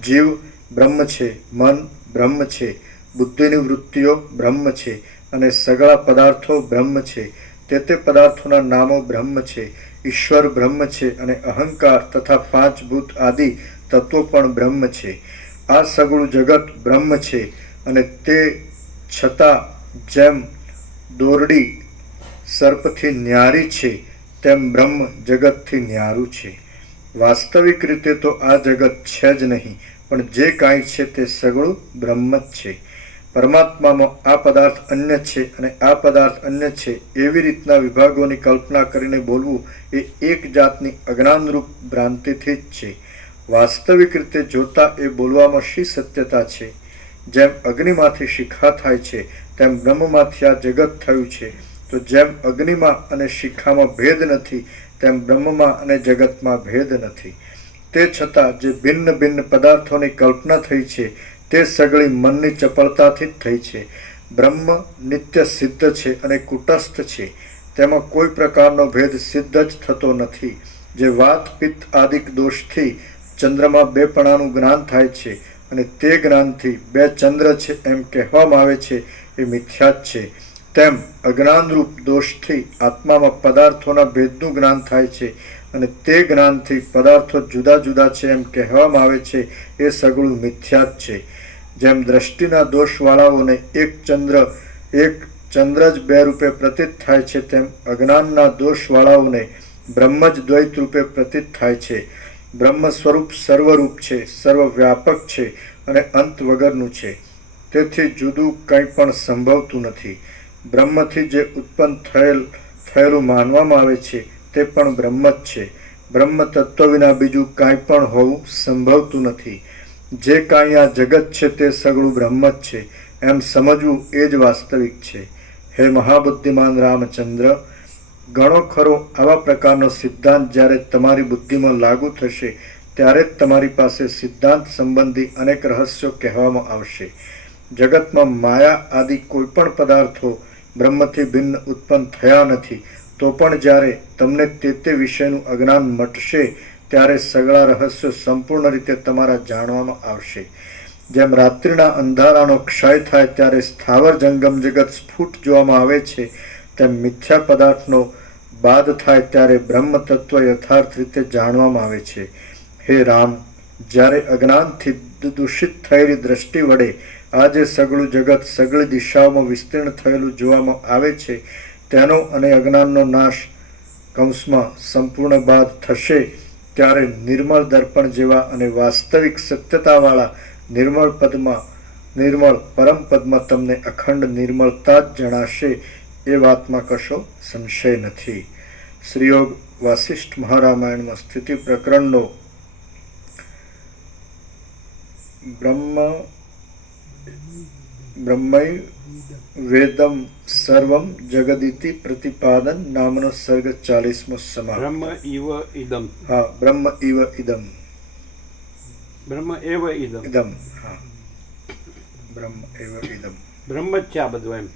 જીવ બ્રહ્મ છે, મન બ્રહ્મ છે, બુદ્ધિની વૃત્તિઓ બ્રહ્મ છે અને સગળા પદાર્થો બ્રહ્મ છે. તે પદાર્થોના નામો બ્રહ્મ છે. ઈશ્વર બ્રહ્મ છે અને અહંકાર તથા પાંચ ભૂત આદિ તત્વો પણ બ્રહ્મ છે. આ સગળું જગત બ્રહ્મ છે અને તે છતાં જેમ દોરડી સર્પથી ન્યારી છે તેમ બ્રહ્મ જગતથી ન્યારું છે. વાસ્તવિક રીતે તો આ જગત છે જ નહીં, પણ જે કાંઈ છે તે સગળું બ્રહ્મ જ છે. પરમાત્મામાં આ પદાર્થ અન્ય છે અને આ પદાર્થ અન્ય છે એવી રીતના વિભાગોની કલ્પના કરીને બોલવું એ એક જાતની અજ્ઞાનરૂપ ભ્રાંતિથી જ છે. વાસ્તવિક રીતે જોતા એ બોલવામાં શી સત્યતા છે? જેમ અગ્નિમાંથી શિખા થાય છે તેમ બ્રહ્મમાંથી આ જગત થયું છે. તો જેમ અગ્નિમાં અને શિખામાં ભેદ નથી તેમ બ્રહ્મમાં અને જગતમાં ભેદ નથી. તે છતાં જે ભિન્ન ભિન્ન પદાર્થોની કલ્પના થઈ છે તે સગળી મનની ચપળતાથી જ થઈ છે. બ્રહ્મ નિત્ય સિદ્ધ છે અને કુટસ્થ છે. તેમાં કોઈ પ્રકારનો ભેદ સિદ્ધ જ થતો નથી. જે વાત પિત્ત આદિક દોષથી ચંદ્રમાં બેપણાનું જ્ઞાન થાય છે અને તે જ્ઞાનથી બે ચંદ્ર છે એમ કહેવામાં આવે છે એ મિથ્યા જ છે. તેમ અજ્ઞાનરૂપ દોષથી આત્મામાં પદાર્થોના ભેદનું જ્ઞાન થાય છે અને તે જ્ઞાનથી પદાર્થો જુદા જુદા છે એમ કહેવામાં આવે છે એ સગળું મિથ્યા જ છે. જેમ દ્રષ્ટિના દોષવાળાઓને એક ચંદ્ર જ બે રૂપે પ્રતીત થાય છે તેમ અજ્ઞાનના દોષવાળાઓને બ્રહ્મ જ દ્વૈત રૂપે પ્રતીત થાય છે. બ્રહ્મ સ્વરૂપ સર્વરૂપ છે, સર્વવ્યાપક છે અને અંત વગરનું છે. તેથી જુદું કંઈ પણ સંભવતું નથી. બ્રહ્મથી જે ઉત્પન્ન થયેલું માનવામાં આવે છે તે પણ બ્રહ્મ જ છે. બ્રહ્મ તત્વ વિના બીજું કાંઈ પણ હોવું સંભવતું નથી. જે કાંઈ આ જગત છે તે સગળું બ્રહ્મ જ છે એમ સમજવું એ જ વાસ્તવિક છે. હે મહાબુદ્ધિમાન રામચંદ્ર, ઘણો ખરો આવા પ્રકારનો સિદ્ધાંત જ્યારે તમારી બુદ્ધિમાં લાગુ થશે ત્યારે જ તમારી પાસે સિદ્ધાંત સંબંધી અનેક રહસ્યો કહેવામાં આવશે. જગતમાં માયા આદિ કોઈ પણ પદાર્થો બ્રહ્મથી ભિન્ન ઉત્પન્ન થયા નથી. તો પણ જ્યારે તમને તે વિષયનું અજ્ઞાન મટશે ત્યારે સગળા રહસ્યો સંપૂર્ણ રીતે તમારા જાણવામાં આવશે. જેમ રાત્રિના અંધારાનો ક્ષય થાય ત્યારે સ્થાવર જંગમ જગત સ્ફુટ જોવામાં આવે છે, તેમ મિથ્યા પદાર્થનો બાદ થાય ત્યારે બ્રહ્મ તત્વ યથાર્થ રીતે જાણવામાં આવે છે. હે રામ, જ્યારે અજ્ઞાનથી દૂષિત થયેલી દ્રષ્ટિ વડે આજે સગળું જગત સગળી દિશાઓમાં વિસ્તીર્ણ થયેલું જોવામાં આવે છે, તેનો અને અજ્ઞાનનો નાશ કૌંસમાં સંપૂર્ણ બાદ થશે ત્યારે નિર્મળ દર્પણ જેવા અને વાસ્તવિક સત્યતાવાળા નિર્મળ પરમ પદમાં તમને અખંડ નિર્મળતા જ જણાશે. એ વાતમાં કશો સંશય નથી. શ્રીયોગ વાસિષ્ઠ મહારામાયણમાં સ્થિતિ પ્રકરણનો બ્રહ્મૈ વેદમ સર્વમ જગદિતિ પ્રતિપાદન નામનો સર્ગ 40મો સમાપ્ત. બ્રહ્મ ઇવ ઇદમ. હા, બ્રહ્મ ઇવ ઇદમ. બ્રહ્મ એવ ઇદમ. ઇદમ, હા, બ્રહ્મ એવ ઇદમ. બ્રહ્મ જ છે આ બધું એમ.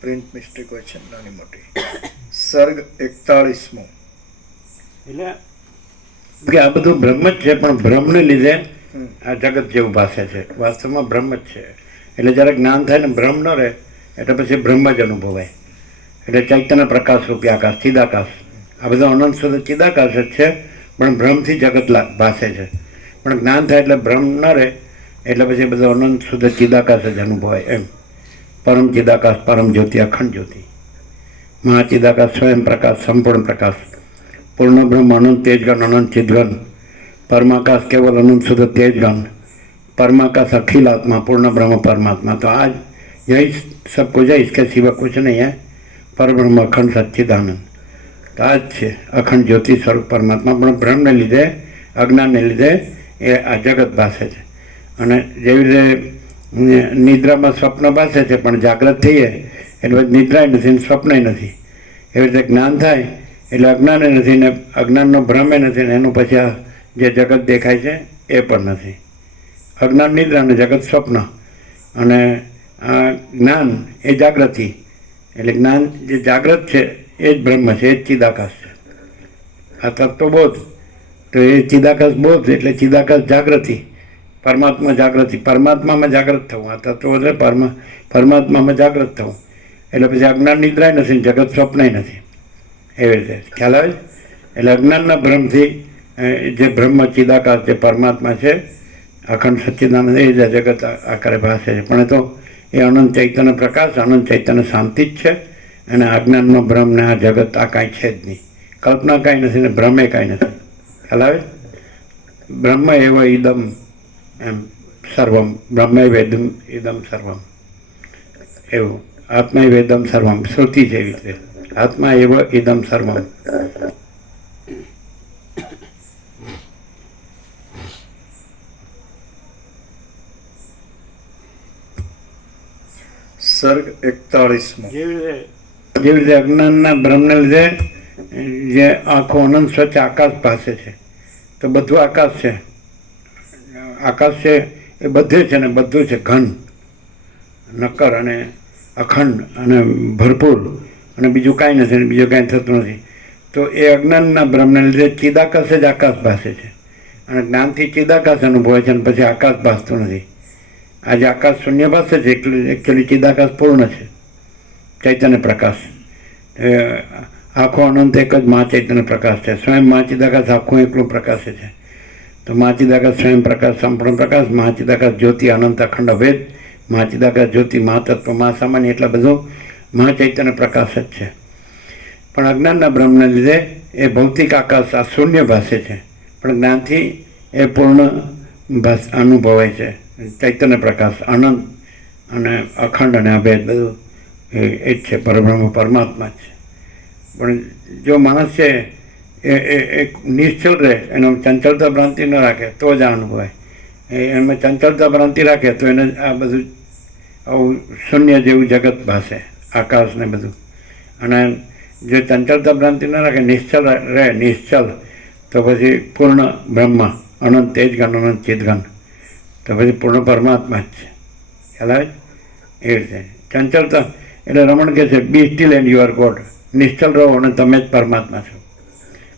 પ્રિન્ટ મિસ્ટેક હોય છે નાની મોટી. સર્ગ 41મો. એટલે કે આ બધું બ્રહ્મ જ છે, પણ બ્રહ્મને લીધે આ જગત જેવું ભાષે છે. વાસ્તવમાં બ્રહ્મ જ છે. એટલે જ્યારે જ્ઞાન થાય ને બ્રહ્મ ન રહે એટલે પછી બ્રહ્મ જ અનુભવાય. એટલે ચૈતન્ય પ્રકાશ રૂપી આકાશ, ચિદાકાશ, આ બધો અનંત શુદ્ધ ચિદાકાશ જ છે, પણ બ્રહ્મથી જગત ભાષે છે. પણ જ્ઞાન થાય એટલે બ્રહ્મ ન રહે એટલે પછી બધો અનંત શુદ્ધ ચિદાકાશ જ અનુભવાય એમ. પરમ ચિદાકાશ, પરમ જ્યોતિ, અખંડ જ્યોતિ, મહાચિદાકાશ, સ્વયં પ્રકાશ, સંપૂર્ણ પ્રકાશ, પૂર્ણ બ્રહ્મ, અનંત તેજગણ, અનંત ચિદગણ, परमाकाश केवल अनंत शुद्ध तेजगण, परमाकाश अखिल आत्मा, पूर्ण ब्रह्म परमात्मा. तो आज यही सब कुछ है, इसके सिवा कुछ नहीं है. परब्रह्म अखंड सच्चिदानंद तो आज है अखंड ज्योति स्वरूप परमात्मा. पण ब्रह्म ने लीधे, अज्ञान ने लीधे ए आ जगत भाषे है. અને જેવી રીતે નિદ્રામાં સ્વપ્ન ભાષે છે પણ જાગ્રત થઈએ એટલે નિદ્રાય નથી ને સ્વપ્નય નથી. એવી રીતે જ્ઞાન થાય એટલે અજ્ઞાને નથી ને અજ્ઞાનનો ભ્રમે નથી ને એનું પછી આ જે જગત દેખાય છે એ પણ નથી. અજ્ઞાન નિદ્રા અને જગત સ્વપ્ન અને આ જ્ઞાન એ જાગૃતિ. એટલે જ્ઞાન જે જાગ્રત છે એ જ બ્રહ્મ છે, એ જ ચિદાકાશ છે. આ તત્વબોધ તો એ ચિદાકાશ બોધ એટલે ચિદાકાશ જાગૃતિ, પરમાત્મા જાગૃતિ, પરમાત્મામાં જાગૃત થવું. આ તત્વ એટલે પરમાત્મામાં જાગૃત થવું. એટલે પછી અજ્ઞાન નિદ્રાય નથી, જગત સ્વપ્નય નથી. એવી રીતે ખ્યાલ આવે. એટલે અજ્ઞાનના ભ્રમથી જે બ્રહ્મ ચિદાકાશ જે પરમાત્મા છે, અખંડ સચ્ચિદાનંદ, એ જ જગત આકારે ભાષે છે. પણ એ તો એ અનંત ચૈતન્ય પ્રકાશ, અનંત ચૈતન્ય શાંતિ જ છે. અને અજ્ઞાનનો ભ્રમ ને આ જગત આ કાંઈ છે જ નહીં. કલ્પના કાંઈ નથી ને ભ્રમે કાંઈ નથી. ખ્યાલ આવે. બ્રહ્મ એવ ઇદમ એમ સર્વમ, બ્રહ્મ વેદમ ઇદમ સર્વમ એવું. આત્મા વેદમ સર્વમ શ્રુતિ છે એવી રીતે. આત્મા એવ ઇદમ સર્વમ. સર્ગ 41મો. જેવી રીતે અજ્ઞાનના બ્રહ્મને લીધે જે આખો અનંત સ્વચ્છ આકાશ ભાસે છે, તો બધું આકાશ છે. આકાશ છે એ બધે છે ને બધું છે ઘન, નક્કર અને અખંડ અને ભરપૂર, અને બીજું કાંઈ નથી, બીજું કાંઈ થતું નથી. તો એ અજ્ઞાનના બ્રહ્મને લીધે ચિદાકાશ જ આકાશ ભાસે છે. અને જ્ઞાનથી ચિદાકાશ અનુભવાય છે અને પછી આકાશ ભાસતું નથી. આજે આકાશ શૂન્ય ભાસે છે, એકચ્યુઅલી ચિદાકાશ પૂર્ણ છે, ચૈતન્ય પ્રકાશ. આખો અનંત એક જ મહા ચૈતન્ય પ્રકાશ છે. સ્વયં મહાચિદાકાશ આખું એકલું પ્રકાશે છે. તો મહાચિદાકાશ સ્વયં પ્રકાશ, સંપૂર્ણ પ્રકાશ, મહાચિદાકાશ જ્યોતિ, અનંત અખંડ અભેદ, મહાચિદાકાશ જ્યોતિ, મહાતત્વ, મહાસામાન્ય, એટલા બધું મહાચૈતન્ય પ્રકાશ જ છે. પણ અજ્ઞાનના બ્રહ્મને લીધે એ ભૌતિક આકાશ આ શૂન્ય ભાષે છે, પણ જ્ઞાનથી એ પૂર્ણ અનુભવાય છે. ચૈતન્ય પ્રકાશ, આનંદ અને અખંડ અને અભેદ બધું એ જ છે. પરબ્રહ્મ પરમાત્મા જ છે. પણ જો માણસ છે એ નિશ્ચલ રહે, એનો ચંચળતા ભ્રાંતિ ન રાખે તો જ આ અનુભવાય. એમાં ચંચળતા ભ્રાંતિ રાખે તો એને આ બધું આવું શૂન્ય જેવું જગત ભાસે, આકાશ ને બધું. અને જો ચંચળતા ભ્રાંતિ ન રાખે, નિશ્ચલ રહે, નિશ્ચલ, તો પછી પૂર્ણ બ્રહ્મ, અનંત તેજઘન, અનંત ચિદઘન, તો પછી પૂર્ણ પરમાત્મા જ છે. ખ્યાલ આવે? એ રીતે ચંચળતા એટલે રમણ કહે છે be still and you are God. નિશ્ચલ રહો અને તમે જ પરમાત્મા છો.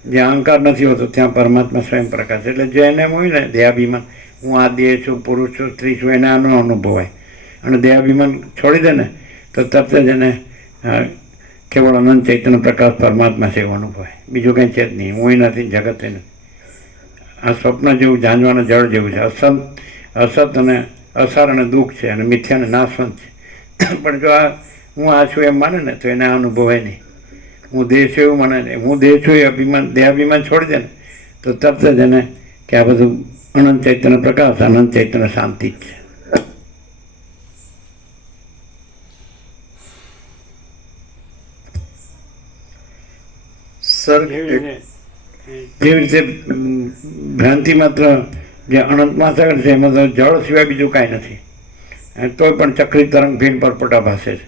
જ્યાં અહંકાર નથી હોતો ત્યાં પરમાત્મા સ્વયં પ્રકાશ. એટલે જે એને એમ હોય ને દેહાભિમાન, હું આ દેહ છું, પુરુષ છું, સ્ત્રી છું, એને આનો અનુભવાય. અને દેહાભિમાન છોડી દે ને તો તરત જ એને કેવળ અનંત ચૈતન્ય પ્રકાશ પરમાત્મા છે એવું અનુભવાય. બીજું કંઈ છે જ નહીં. હું નથી, જગત નથી. આ સ્વપ્ન જેવું જાણવાના જળ જેવું છે. અસત અને અસાર અને દુઃખ છે, અને મિથ્યા અને નાશવંત છે. પણ જો આ હું આ છું એમ માને ને તો એને આ અનુભવાય નહીં. હું દેહ છું એવું માને ને, હું દેહ છું એ અભિમાન, દેહાભિમાન છોડી દે ને તો તરત જ એને કે આ બધું અનંત ચૈતન્ય પ્રકાશ, અનંત ચૈતન્ય શાંતિ જ છે. સર્ગ એવી એક રીતે જેવી રીતે ભ્રાંતિ માત્ર જે અનંત મહાસાગર છે એમાં તો જળ સિવાય બીજું કાંઈ નથી. અને તોય પણ ચક્રી તરંગ ભીન પરપોટા ભાસે છે.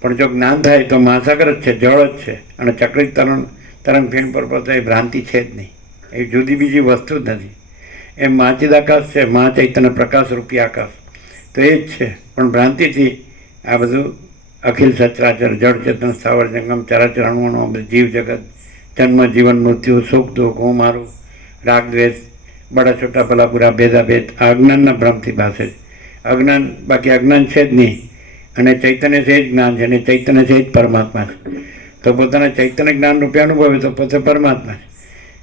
પણ જો જ્ઞાન થાય તો મહાસાગર જ છે, જળ જ છે. અને ચક્રી તરંગ ભીન પરપોટા એ ભ્રાંતિ છે જ નહીં. એ જુદી બીજી વસ્તુ જ નથી. એ મહાચિદાકાશ છે, મહાચૈતન્ય પ્રકાશ રૂપી આકાશ, તો એ જ છે. પણ ભ્રાંતિથી આ બધું અખિલ સચરાચર, જળ ચેતન, સ્થાવર જંગમ, ચરાચર અણુઓનો બધું જીવ જગત, જન્મ જીવન મૃત્યુ, સુખ દુઃખ, હું મારું, રાગ દ્વેષ, બડા છોટા ભલા બુરા, ભેદાભેદ, આ અજ્ઞાનના ભ્રમથી ભાષે છે. અજ્ઞાન, બાકી અજ્ઞાન છે જ નહીં. અને ચૈતન્ય છે જ જ્ઞાન છે, અને ચૈતન્ય છે જ પરમાત્મા છે. તો પોતાના ચૈતન્ય જ્ઞાન રૂપે અનુભવે તો પોતે પરમાત્મા છે.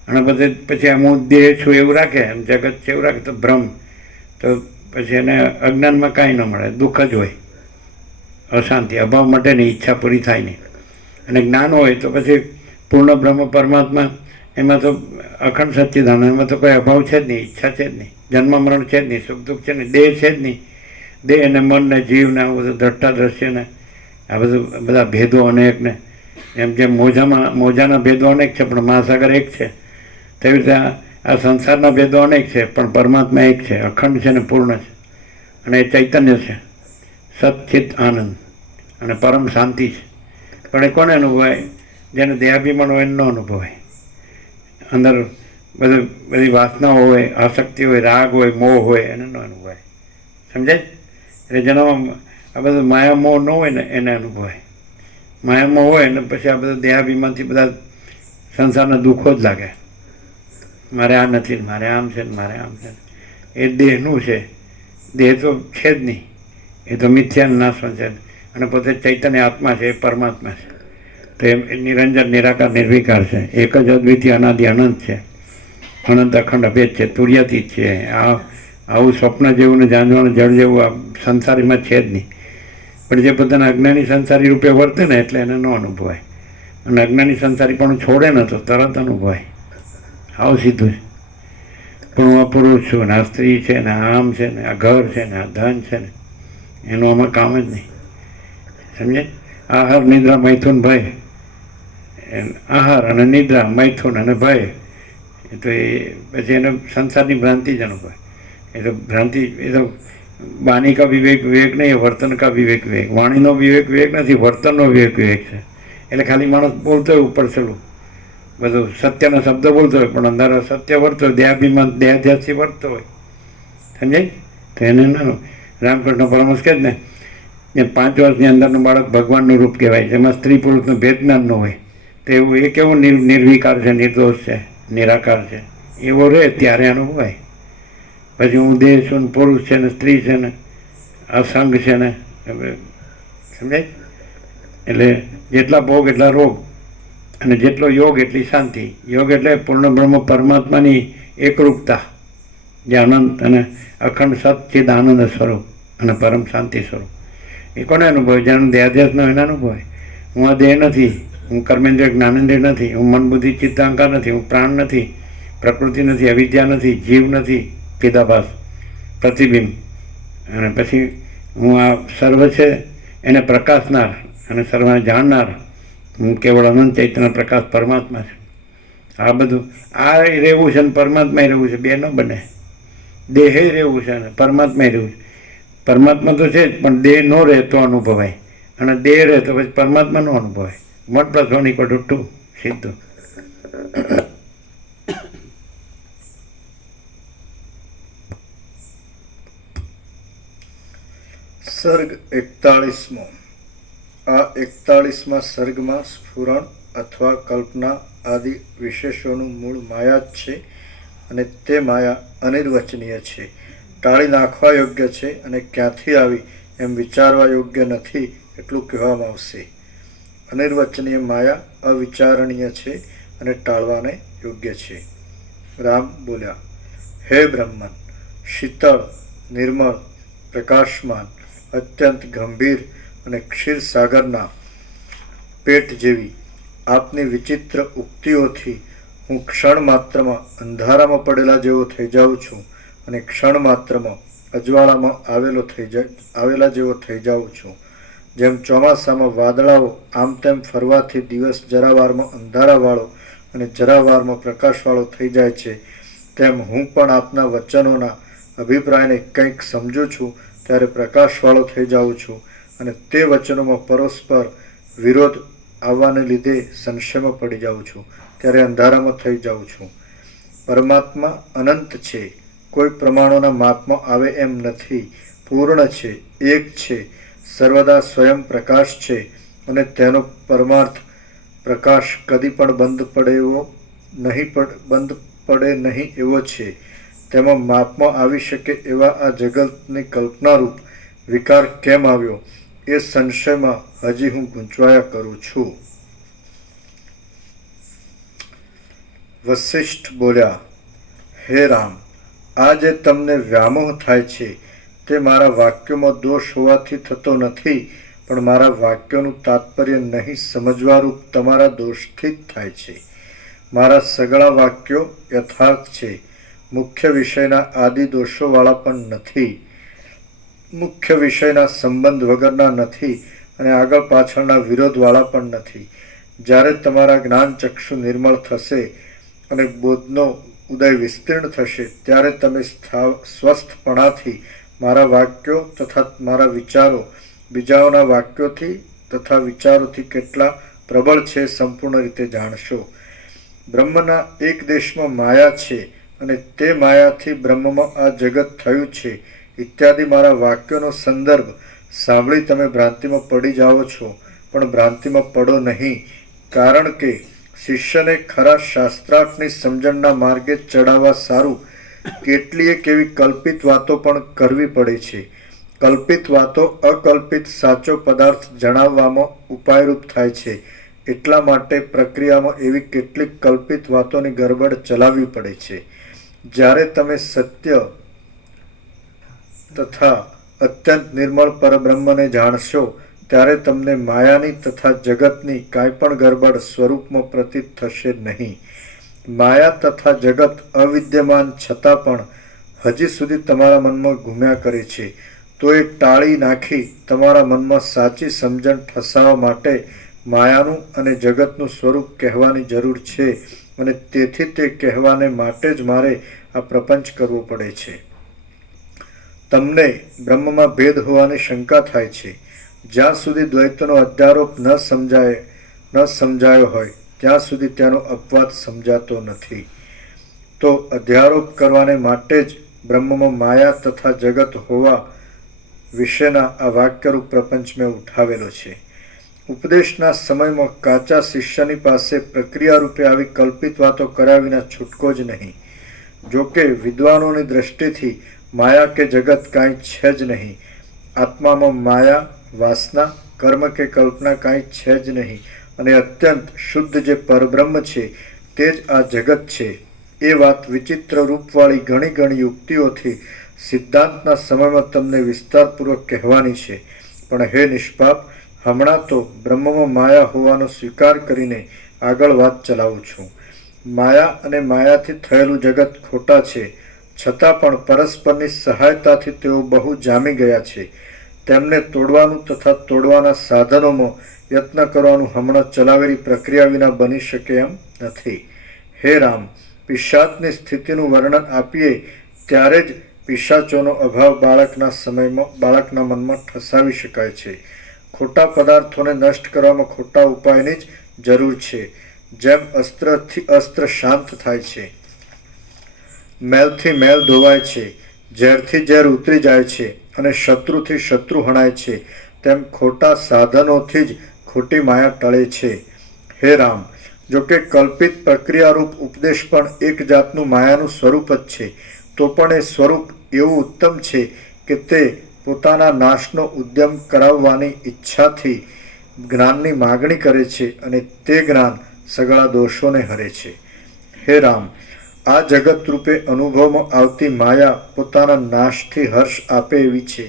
અને પછી હું દેહ છું એવું રાખે, એમ જગત છે એવું રાખે તો ભ્રમ, તો પછી એને અજ્ઞાનમાં કાંઈ ન મળે, દુઃખ જ હોય, અશાંતિ, અભાવ માટે નહીં, ઈચ્છા પૂરી થાય નહીં. અને જ્ઞાન હોય તો પછી પૂર્ણ બ્રહ્મ પરમાત્મા, એમાં તો અખંડ સચ્ચિદાનંદ, એમાં તો કોઈ અભાવ છે જ નહીં, ઈચ્છા છે જ નહીં, જન્મ મરણ છે જ નહીં, સુખ દુઃખ છે ને, દેહ છે જ નહીં. દેહ ને મન ને જીવ ને આવું બધું દ્રષ્ટા દ્રશ્ય ને આ બધું બધા ભેદો અનેક ને, એમ જેમ મોજાના ભેદો અનેક છે પણ મહાસાગર એક છે, તેવી રીતે આ સંસારના ભેદો અનેક છે પણ પરમાત્મા એક છે, અખંડ છે ને પૂર્ણ છે. અને એ ચૈતન્ય છે, સચ્ચિત આનંદ અને પરમ શાંતિ છે. પણ એ કોને અનુભવાય? જેને દેહાભિમાન હોય એને ન અનુભવાય. અંદર બધી વાસનાઓ હોય, આસક્તિ હોય, રાગ હોય, મોહ હોય, એને ન અનુભવાય. સમજાય? એટલે જેનામાં આ બધું માયા મોહ ન હોય ને એને અનુભવાય. માયા મોહ હોય ને પછી આ બધા દેહાભિમાનથી બધા સંસારના દુઃખો જ લાગે. મારે આ નથી ને મારે આમ છે ને મારે આમ છે. એ દેહનું છે, દેહ તો છે જ નહીં, એ તો મિથ્યા નાશવંત છે. અને પોતે ચૈતન્ય આત્મા છે, એ પરમાત્મા છે. તો એ નિરંજન, નિરાકાર, નિર્વિકાર છે, એક જ અદ્વિતીય અનાદિ અનંત છે, અનંત અખંડ અભેદ છે, તુર્યાતીત છે. આવું સ્વપ્ન જેવું ને જાણવાનું જળ જેવું આ સંસારીમાં છે જ નહીં. પણ જે પોતાના અજ્ઞાની સંસારી રૂપે વર્તે ને એટલે એને ન અનુભવાય. અને અજ્ઞાની સંસારી પણ છોડે ને તો તરત અનુભવાય. આવું સીધું છે. પણ હું આ પુરુષ છું ને આ સ્ત્રી છે ને આમ છે ને આ ઘર છે ને આ ધન છે ને, એનું આમાં કામ જ નહીં. સમજે? આહાર, નિદ્રા, મૈથુન, ભય. આહાર અને નિદ્રા, મૈથુન અને ભય, એ તો એ પછી એને સંસારની ભ્રાંતિ જ અનુભવાય. એ તો ભ્રાંતિ, એ તો વાણી કા વિવેક વિવેક નહીં, વર્તન કા વિવેક વિવેક. વાણીનો વિવેક વિવેક નથી, વર્તનનો વિવેક વિવેક છે. એટલે ખાલી માણસ બોલતો હોય ઉપર ચલું બધું સત્યના શબ્દો બોલતો હોય પણ અંદર સત્ય વર્તો હોય, દેહાભિમાન દેહાધ્યાસથી વર્તતો હોય. સમજાય? તો એને ના રામકૃષ્ણ પરમહંસ કહે જ ને, જે 5 વર્ષની અંદરનું બાળક ભગવાનનું રૂપ કહેવાય, જેમાં સ્ત્રી પુરુષનું ભેદ જ્ઞાન ન હોય. તો એવું એ કેવું નિર્વિકાર છે, નિર્દોષ છે, નિરાકાર છે, એવો રહે ત્યારે અનુભવાય. પછી હું દેહ છું ને પુરુષ છે ને સ્ત્રી છે ને અસંગ છે ને, સમજાય? એટલે જેટલા ભોગ એટલા રોગ, અને જેટલો યોગ એટલી શાંતિ. યોગ એટલે પૂર્ણ બ્રહ્મ પરમાત્માની એકરૂપતા, જે અનંત અને અખંડ સચ્ચિદ આનંદ સ્વરૂપ અને પરમ શાંતિ સ્વરૂપ. એ કોને અનુભવે? જેનો દેહાધ્યાસ નો એને અનુભવે. હું આ દેહ નથી, હું કર્મેન્દ્રિય જ્ઞાનેન્દ્રિય નથી, હું મન બુદ્ધિ ચિત્ત અહંકાર નથી, હું પ્રાણ નથી, પ્રકૃતિ નથી, અવિદ્યા નથી, જીવ નથી, ચિદાભાસ, પ્રતિબિંબ, અને પછી હું આ સર્વ છે એને પ્રકાશનાર અને સર્વને જાણનાર હું કેવળ અનંત ચૈતન્ય પ્રકાશ પરમાત્મા છું. આ બધું આ રહેવું છે ને પરમાત્મા રહેવું છે, બે ન બને. દેહે રહેવું છે અને પરમાત્મા રહેવું છે. પરમાત્મા તો છે જ, પણ દેહ ન રહે તો અનુભવાય, અને દેહ રહે તો પછી પરમાત્મા ન અનુભવાય. 1 + 1 = 2 સીધું. સર્ગ 41મો. આ 41મા સર્ગમાં સ્ફુરણ અથવા કલ્પના આદિ વિશેષોનું મૂળ માયા જ છે, અને તે માયા અનિર્વચનીય છે, ટાળી નાખવા યોગ્ય છે, અને ક્યાંથી આવી એમ વિચારવા યોગ્ય નથી એટલું કહેવામાં આવશે. અનિર્વચનીય માયા અવિચારણીય છે અને ટાળવાને યોગ્ય છે. રામ બોલ્યા, હે બ્રહ્મન, શીતળ, નિર્મળ, પ્રકાશમાન, અત્યંત ગંભીર અને ક્ષીરસાગરના પેટ જેવી આપની વિચિત્ર ઉક્તિઓથી હું ક્ષણ માત્રમાં અંધારામાં પડેલા જેવો થઈ જાઉં છું, અને ક્ષણ માત્રમાં અજવાળામાં આવેલા જેવો થઈ જાઉં છું. જેમ ચોમાસામાં વાદળાઓ આમ તેમ ફરવાથી દિવસ જરાવારમાં અંધારાવાળો અને જરાવારમાં પ્રકાશવાળો થઈ જાય છે, તેમ હું પણ આપના વચનોના અભિપ્રાયને કંઈક સમજું છું ત્યારે પ્રકાશવાળો થઈ જાઉં છું, અને તે વચનોમાં પરસ્પર વિરોધ આવવાને લીધે સંશયમાં પડી જાઉં છું, ત્યારે અંધારામાં થઈ જાઉં છું. પરમાત્મા અનંત છે, કોઈ પ્રમાણોના માપમાં આવે એમ નથી, પૂર્ણ છે, એક છે, સર્વદા સ્વયં પ્રકાશ છે, અને તેનો પરમાર્થ પ્રકાશ કદી પણ બંધ પડે નહીં એવો છે. તેમાં માપમાં આવી શકે એવા આ જગતની કલ્પનારૂપ વિકાર કેમ આવ્યો એ સંશયમાં હજી હું ગૂંચવાયા કરું છું. વસિષ્ઠ બોલ્યા, હે રામ, આ જે તમને વ્યામોહ થાય છે તે મારા વાક્યોમાં દોષ હોવાથી થતો નથી, પણ મારા વાક્યોનું તાત્પર્ય નહીં સમજવારૂપ તમારા દોષથી જ થાય છે. મારા સગળા વાક્યો યથાર્થ છે, મુખ્ય વિષયના આદિ દોષોવાળા પણ નથી, મુખ્ય વિષયના સંબંધ વગરના નથી, અને આગળ પાછળના વિરોધવાળા પણ નથી. જ્યારે તમારા જ્ઞાનચક્ષુ નિર્મળ થશે અને બોધનો ઉદય વિસ્તીર્ણ થશે, ત્યારે તમે સ્વસ્થપણાથી મારા વાક્યો તથા મારા વિચારો બીજાઓના વાક્યોથી તથા વિચારોથી કેટલા પ્રબળ છે સંપૂર્ણ રીતે જાણશો. બ્રહ્મના એક દેશમાં માયા છે, અને તે માયાથી બ્રહ્મમાં આ જગત થયું છે ઇત્યાદિ મારા વાક્યોનો સંદર્ભ સાંભળી તમે ભ્રાંતિમાં પડી જાઓ છો, પણ ભ્રાંતિમાં પડો નહીં, કારણ કે શિષ્યને ખરા શાસ્ત્રાર્થની સમજણના માર્ગે ચડાવવા સારું કેટલીય કેવી કલ્પિત વાતો પણ કરવી પડે છે. કલ્પિત વાતો અકલ્પિત સાચો પદાર્થ જણાવવામાં ઉપાયરૂપ થાય છે, એટલા માટે પ્રક્રિયામાં એવી કેટલીક કલ્પિત વાતોની ગરબડ ચલાવવી પડે છે. જ્યારે તમે સત્ય તથા અત્યંત નિર્મળ પરબ્રહ્મને જાણશો, ત્યારે તમને માયાની તથા જગતની કાંઈ પણ ગરબડ સ્વરૂપમાં પ્રતીત થશે નહીં. માયા તથા જગત અવિદ્યમાન છતાં પણ હજી સુધી તમારા મનમાં ઘૂમ્યા કરે છે, તો એ ટાળી નાખી તમારા મનમાં સાચી સમજણ ઠસાવવા માટે માયાનું અને જગતનું સ્વરૂપ કહેવાની જરૂર છે, અને તેથી તે કહેવાને માટે જ મારે આ પ્રપંચ કરવો પડે છે. તમને બ્રહ્મમાં ભેદ હોવાની શંકા થાય છે. જ્યાં સુધી દ્વૈતનો અધ્યારોપ ન સમજાયો હોય ત્યાં સુધી તેનો અપવાદ સમજાતો નથી. તો અધ્યારોપ કરવાને માટે જ બ્રહ્મમાં માયા તથા જગત હોવા વિશેના આ વાક્યરૂપ પ્રપંચ મેં ઉઠાવેલો છે. ઉપદેશના સમયમાં કાચા શિષ્યની પાસે પ્રક્રિયારૂપે આવી કલ્પિત વાતો કર્યા વિના છૂટકો જ નહીં. જોકે વિદ્વાનોની દ્રષ્ટિથી માયા કે જગત કાંઈ છે જ નહીં. આત્મામાં માયા, વાસના, કર્મ કે કલ્પના કાંઈ છે જ નહીં, અને અત્યંત શુદ્ધ જે પરબ્રહ્મ છે તે જ આ જગત છે. એ વાત વિચિત્ર રૂપવાળી ઘણી ઘણી યુક્તિઓથી સિદ્ધાંતના સમયમાં તમને વિસ્તારપૂર્વક કહેવાની છે. પણ હે નિષ્પાપ, હમણાં તો બ્રહ્મમાં માયા હોવાનો સ્વીકાર કરીને આગળ વાત ચલાવું છું. માયા અને માયાથી થયેલું જગત ખોટા છે, છતાં પણ પરસ્પરની સહાયતાથી તેઓ બહુ જામી ગયા છે. તેમને તોડવાનું તથા તોડવાના સાધનોમાં યત્ન કરવાનું હમણાં ચલાવેલી પ્રક્રિયા વિના બની શકે એમ નથી. હે રામ, પિશાચની સ્થિતિનું વર્ણન આપીએ ત્યારે જ પિશાચોનો અભાવ બાળકના મનમાં ઠસાવી શકાય છે. ખોટા પદાર્થોને નષ્ટ કરવામાં ખોટા ઉપાયની જ જરૂર છે. જેમ અસ્ત્રથી અસ્ત્ર શાંત થાય છે, મેલથી મેલ ધોવાય છે, ઝેરથી ઝેર ઉતરી જાય છે અને શત્રુથી શત્રુ હણાય છે, તેમ ખોટા સાધનોથી જ ખોટી માયા ટળે છે. હે રામ, જોકે કલ્પિત પ્રક્રિયારૂપ ઉપદેશ પણ એક જાતનું માયાનું સ્વરૂપ જ છે, તો પણ એ સ્વરૂપ એવું ઉત્તમ છે કે તે પોતાના નાશનો ઉદ્યમ કરાવવાની ઈચ્છાથી જ્ઞાનની માગણી કરે છે અને તે જ્ઞાન સગળા દોષોને હરે છે. હે રામ, આ જગત રૂપે અનુભવમાં આવતી માયા પોતાના નાશથી હર્ષ આપે એવી છે.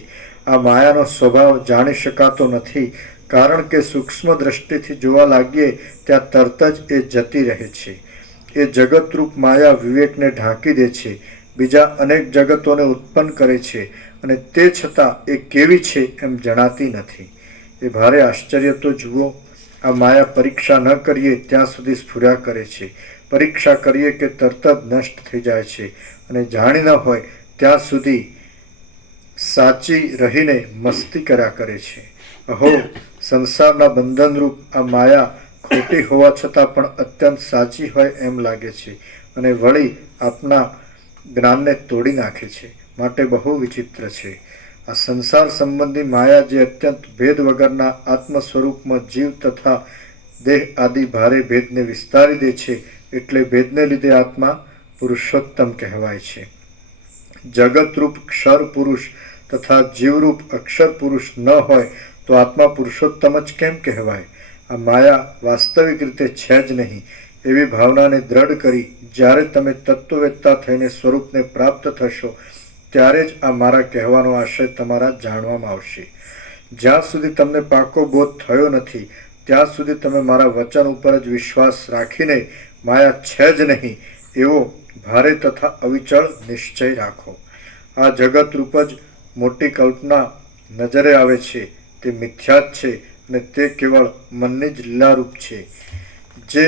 આ માયાનો સ્વભાવ જાણી શકાતો નથી, કારણ કે સૂક્ષ્મ દ્રષ્ટિથી જોવા લાગીએ ત્યાં તરત જ એ જતી રહે છે. એ જગતરૂપ માયા વિવેકને ઢાંકી દે છે, બીજા અનેક જગતોને ઉત્પન્ન કરે છે અને તે છતાં એ કેવી છે એમ જણાતી નથી. એ ભારે આશ્ચર્ય તો જુઓ. આ માયા પરીક્ષા ન કરીએ ત્યાં સુધી સ્ફુર્યા કરે છે, પરીક્ષા કરીએ કે તરત જ નષ્ટ થઈ જાય છે અને જાણી ન હોય ત્યાં સુધી સાચી રહીને મસ્તી કર્યા કરે છે. અહો, સંસારના બંધનરૂપ આ માયા ખોટી હોવા છતાં પણ અત્યંત સાચી હોય એમ લાગે છે અને વળી આપના જ્ઞાનને તોડી નાખે છે, માટે બહુ વિચિત્ર છે. આ સંસાર સંબંધી માયા જે અત્યંત ભેદ વગરના આત્મ સ્વરૂપમાં જીવ તથા દેહ આદિ ભારે ભેદને વિસ્તારી દે છે, એટલે ભેદને લીધે આત્મા પુરુષોત્તમ કહેવાય છે. જગતરૂપ ક્ષર પુરુષ તથા જીવરૂપ અક્ષર પુરુષ ન હોય તો આત્મા પુરુષોત્તમ જ કેમ કહેવાય? આ માયા વાસ્તવિક રીતે છે જ નહીં એવી ભાવનાને દ્રઢ કરી જ્યારે તમે તત્વવેત્તા થઈને સ્વરૂપને પ્રાપ્ત થશો ત્યારે જ આ મારા કહેવાનો આશય તમારા જાણવામાં આવશે. જ્યાં સુધી તમને પાકો બોધ થયો નથી ત્યાં સુધી તમે મારા વચન ઉપર જ વિશ્વાસ રાખીને માયા છે જ નહીં એવો ભારે તથા અવિચળ નિશ્ચય રાખો. આ જગત રૂપ જ મોટી કલ્પના નજરે આવે છે તે મિથ્યા જ છે અને તે કેવળ મનની જ લીલારૂપ છે. જે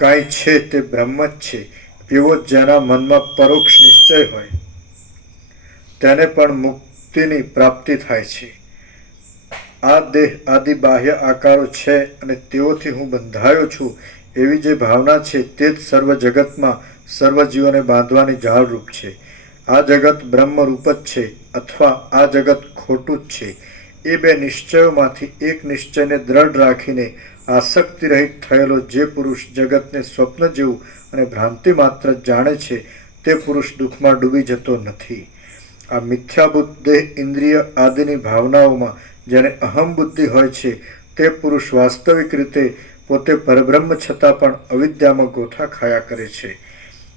કાંઈ છે તે બ્રહ્મ જ છે એવો જેના મનમાં પરોક્ષ નિશ્ચય હોય તેને પણ મુક્તિની પ્રાપ્તિ થાય છે. આ દેહ આદિ બાહ્ય આકારો છે અને તેઓથી હું બંધાયો છું એવી જે ભાવના છે તે જ સર્વ જગતમાં સર્વ જીવોને બાંધવાની જાળરૂપ છે. આ જગત બ્રહ્મરૂપ જ છે અથવા આ જગત ખોટું જ છે. એ બે નિશ્ચયોમાંથી એક નિશ્ચયને દ્રઢ રાખીને આસક્તિ રહિત થયેલો જે પુરુષ જગતને સ્વપ્ન જેવું અને ભ્રાંતિ માત્ર જાણે છે તે પુરુષ દુઃખમાં ડૂબી જતો નથી. આ મિથ્યાબુદ્ધ દેહ ઇન્દ્રિય આદિની ભાવનાઓમાં જેને અહમ બુદ્ધિ હોય છે તે પુરુષ વાસ્તવિક રીતે પોતે પરબ્રહ્મ છતાં પણ અવિદ્યામાં ગોથા ખાયા કરે છે.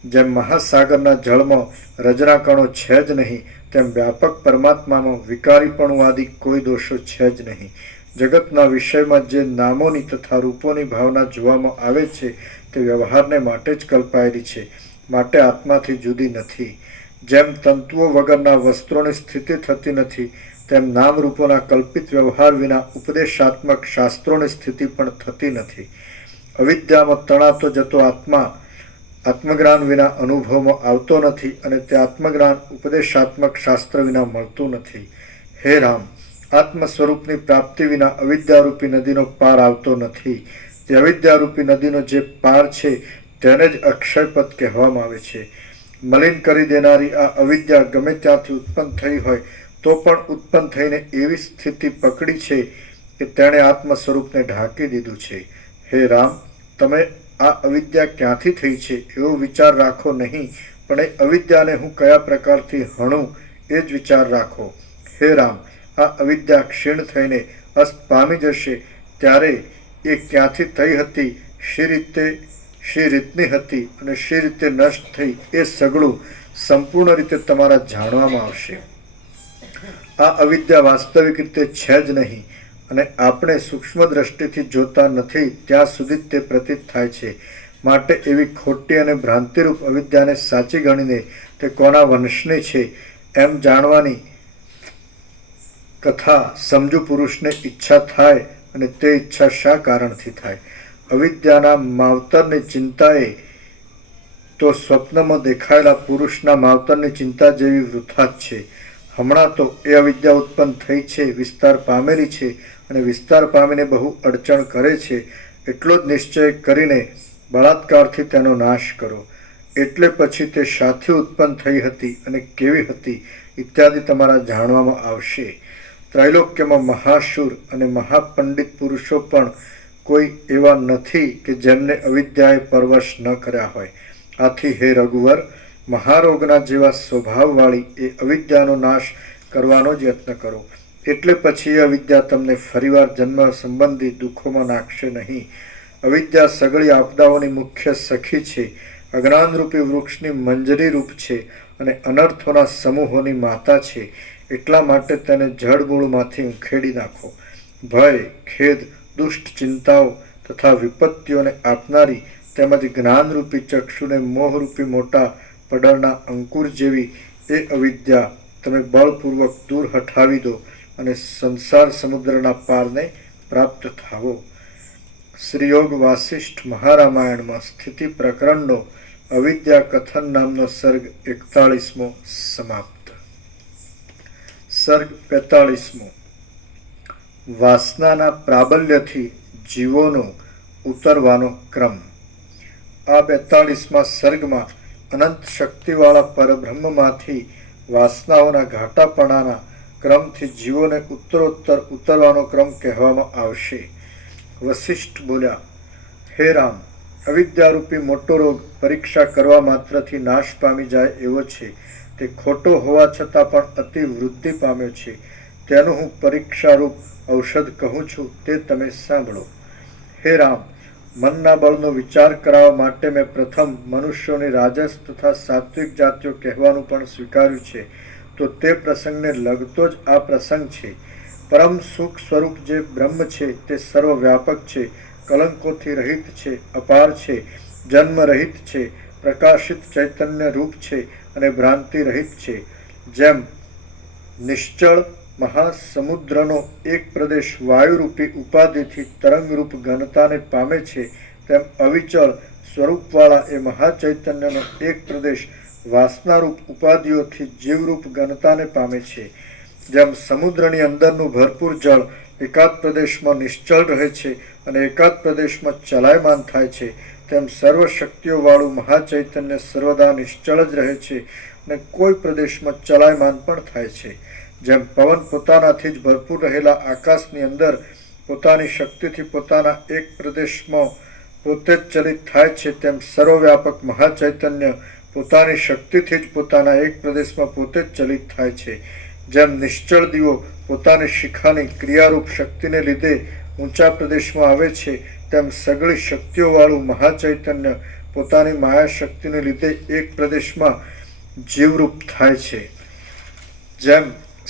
જેમ મહાસાગરના જળમાં રજના કણો છે જ નહીં તેમ વ્યાપક પરમાત્મામાં વિકારીપણું આદિ કોઈ દોષો છે જ નહીં. જગતના વિષયમાં જે નામોની તથા રૂપોની ભાવના જોવામાં આવે છે તે વ્યવહારને માટે જ કલ્પાયેલી છે, માટે આત્માથી જુદી નથી. જેમ તંતુઓ વગરના વસ્ત્રોની સ્થિતિ થતી નથી તેમ નામરૂપોના કલ્પિત વ્યવહાર વિના ઉપદેશાત્મક શાસ્ત્રોની સ્થિતિ પણ થતી નથી. અવિદ્યામાં તણાતો જતો આત્મા આત્મજ્ઞાન વિના અનુભવમાં આવતો નથી અને તે આત્મજ્ઞાન ઉપદેશાત્મક શાસ્ત્ર વિના મળતું નથી. હે રામ, આત્મ સ્વરૂપની પ્રાપ્તિ વિના અવિદ્યારૂપી નદીનો પાર આવતો નથી. તે અવિદ્યારૂપી નદીનો જે પાર છે તેને જ અક્ષયપદ કહેવામાં આવે છે. મલિન કરી દેનારી આ અવિદ્યા ગમે ત્યાંથી ઉત્પન્ન થઈ હોય તો પણ ઉત્પન્ન થઈને એવી સ્થિતિ પકડી છે કે તેણે આત્મ સ્વરૂપને ઢાંકી દીધું છે. હે રામ, તમે આ અવિદ્યા ક્યાંથી થઈ છે એવો વિચાર રાખો નહીં, પણ એ અવિદ્યાને હું કયા પ્રકારથી હણું એ જ વિચાર રાખો. હે રામ, આ અવિદ્યા ક્ષીણ થઈને અસ્ત પામી જશે ત્યારે એ ક્યાંથી થઈ હતી, શી રીતની હતી અને શી રીતે નષ્ટ થઈ એ સગળું સંપૂર્ણ રીતે તમારા જાણવામાં આવશે. આ અવિદ્યા વાસ્તવિક રીતે છે જ નહીં અને આપણે સૂક્ષ્મ દ્રષ્ટિથી જોતા નથી ત્યાં સુધી તે પ્રતીત થાય છે. માટે એવી ખોટી અને ભ્રાંતિરૂપ અવિદ્યાને સાચી ગણીને તે કોના વંશની છે એમ જાણવાની તથા સમજુ પુરુષને ઈચ્છા થાય અને તે ઈચ્છા શા કારણથી થાય? અવિદ્યાના માવતરની ચિંતાએ તો સ્વપ્નમાં દેખાયેલા પુરુષના માવતરની ચિંતા જેવી વૃથા જ છે. હમણાં તો એ અવિદ્યા ઉત્પન્ન થઈ છે, વિસ્તાર પામેલી છે અને વિસ્તાર પામીને બહુ અડચણ કરે છે. એટલો જ નિશ્ચય કરીને બળાત્કારથી તેનો નાશ કરો. એટલે પછી તે શાથી ઉત્પન્ન થઈ હતી અને કેવી હતી ઇત્યાદિ તમારા જાણવામાં આવશે. ત્રૈલોક્યમાં મહાશુર અને મહાપંડિત પુરુષો પણ કોઈ એવા નથી કે જેમને અવિદ્યાએ પરવશ ન કર્યા હોય. આથી હે રઘુવર, મહારોગના જેવા સ્વભાવવાળી એ અવિદ્યાનો નાશ કરવાનો જ યત્ન કરો. એટલે પછી એ અવિદ્યા તમને ફરીવાર જન્મ સંબંધી દુઃખોમાં નાખશે નહીં. અવિદ્યા સગળી આપદાઓની મુખ્ય સખી છે, અજ્ઞાનરૂપી વૃક્ષની મંજરી રૂપ છે અને અનર્થોના સમૂહોની માતા છે. એટલા માટે તેને જળમૂળમાંથી ઉખેડી નાખો. ભય, ખેદ, દુષ્ટ ચિંતાઓ તથા વિપત્તિઓને આપનારી તેમજ જ્ઞાનરૂપી ચક્ષુને મોહરૂપી મોટા પડરના અંકુર જેવી એ અવિદ્યા તમે બળપૂર્વક દૂર હટાવી દો અને સંસાર સમુદ્રના પારને પ્રાપ્ત થાવો. શ્રીયોગ વાસિષ્ઠ મહારામાયણમાં સ્થિતિ પ્રકરણનો અવિદ્યા કથન નામનો સર્ગ 41મો સમાપ્ત. સર્ગ 45મો. વાસનાના પ્રાબલ્યથી જીવોનો ઉતરવાનો ક્રમ. આ 42મા સર્ગમાં અનંત શક્તિવાળા પરબ્રહ્મમાંથી વાસનાઓના ઘાટાપણાના ક્રમથી જીવોને ઉત્તરોત્તર ઉતરવાનો ક્રમ કહેવામાં આવશે. વસિષ્ઠ બોલ્યા, હે રામ, અવિદ્યારૂપી મોટો રોગ પરીક્ષા કરવા માત્રથી નાશ પામી જાય એવો છે. તે ખોટો હોવા છતાં પણ અતિ વૃદ્ધિ પામ્યો છે. તેનું હું પરીક્ષારૂપ ઔષધ કહું છું, તે તમે સાંભળો. હે રામ, મનના બળનો વિચાર કરાવવા માટે મેં પ્રથમ મનુષ્યોની રાજસ તથા સાત્વિક જાતિઓ કહેવાનું પણ સ્વીકાર્યું છે. તો તે પ્રસંગને લગતો જ આ પ્રસંગ છે. પરમ સુખ સ્વરૂપ જે બ્રહ્મ છે તે સર્વવ્યાપક છે, કલંકોથી રહિત છે, અપાર છે, જન્મ રહિત છે, પ્રકાશિત ચૈતન્ય રૂપ છે અને ભ્રાંતિ રહિત છે. જેમ નિશ્ચળ મહાસમુદ્રનો એક પ્રદેશ વાયુરૂપી ઉપાધિથી તરંગરૂપ ઘનતાને પામે છે, તેમ અવિચળ સ્વરૂપવાળા એ મહાચૈતન્યનો એક પ્રદેશ વાસનારૂપ ઉપાધિઓથી જીવરૂપ ઘનતાને પામે છે. જેમ સમુદ્રની અંદરનું ભરપૂર જળ એકાદ પ્રદેશમાં નિશ્ચળ રહે છે અને એકાદ પ્રદેશમાં ચલાયમાન થાય છે, તેમ સર્વશક્તિઓવાળું મહાચૈતન્ય સર્વદા નિશ્ચળ જ રહે છે અને કોઈ પ્રદેશમાં ચલાયમાન પણ થાય છે. જેમ પવન પોતાનાથી જ ભરપૂર રહેલા આકાશની અંદર પોતાની શક્તિથી પોતાના એક પ્રદેશમાં પોતે જ ચલિત થાય છે, તેમ સર્વવ્યાપક મહાચૈતન્ય પોતાની શક્તિથી જ પોતાના એક પ્રદેશમાં પોતે જ ચલિત થાય છે. જેમ નિશ્ચળ દીવો પોતાની શિખાની ક્રિયારૂપ શક્તિને લીધે ઊંચા પ્રદેશમાં આવે છે, તેમ સગળી શક્તિઓવાળું મહાચૈતન્ય પોતાની માયા શક્તિને લીધે એક પ્રદેશમાં જીવરૂપ થાય છે. જેમ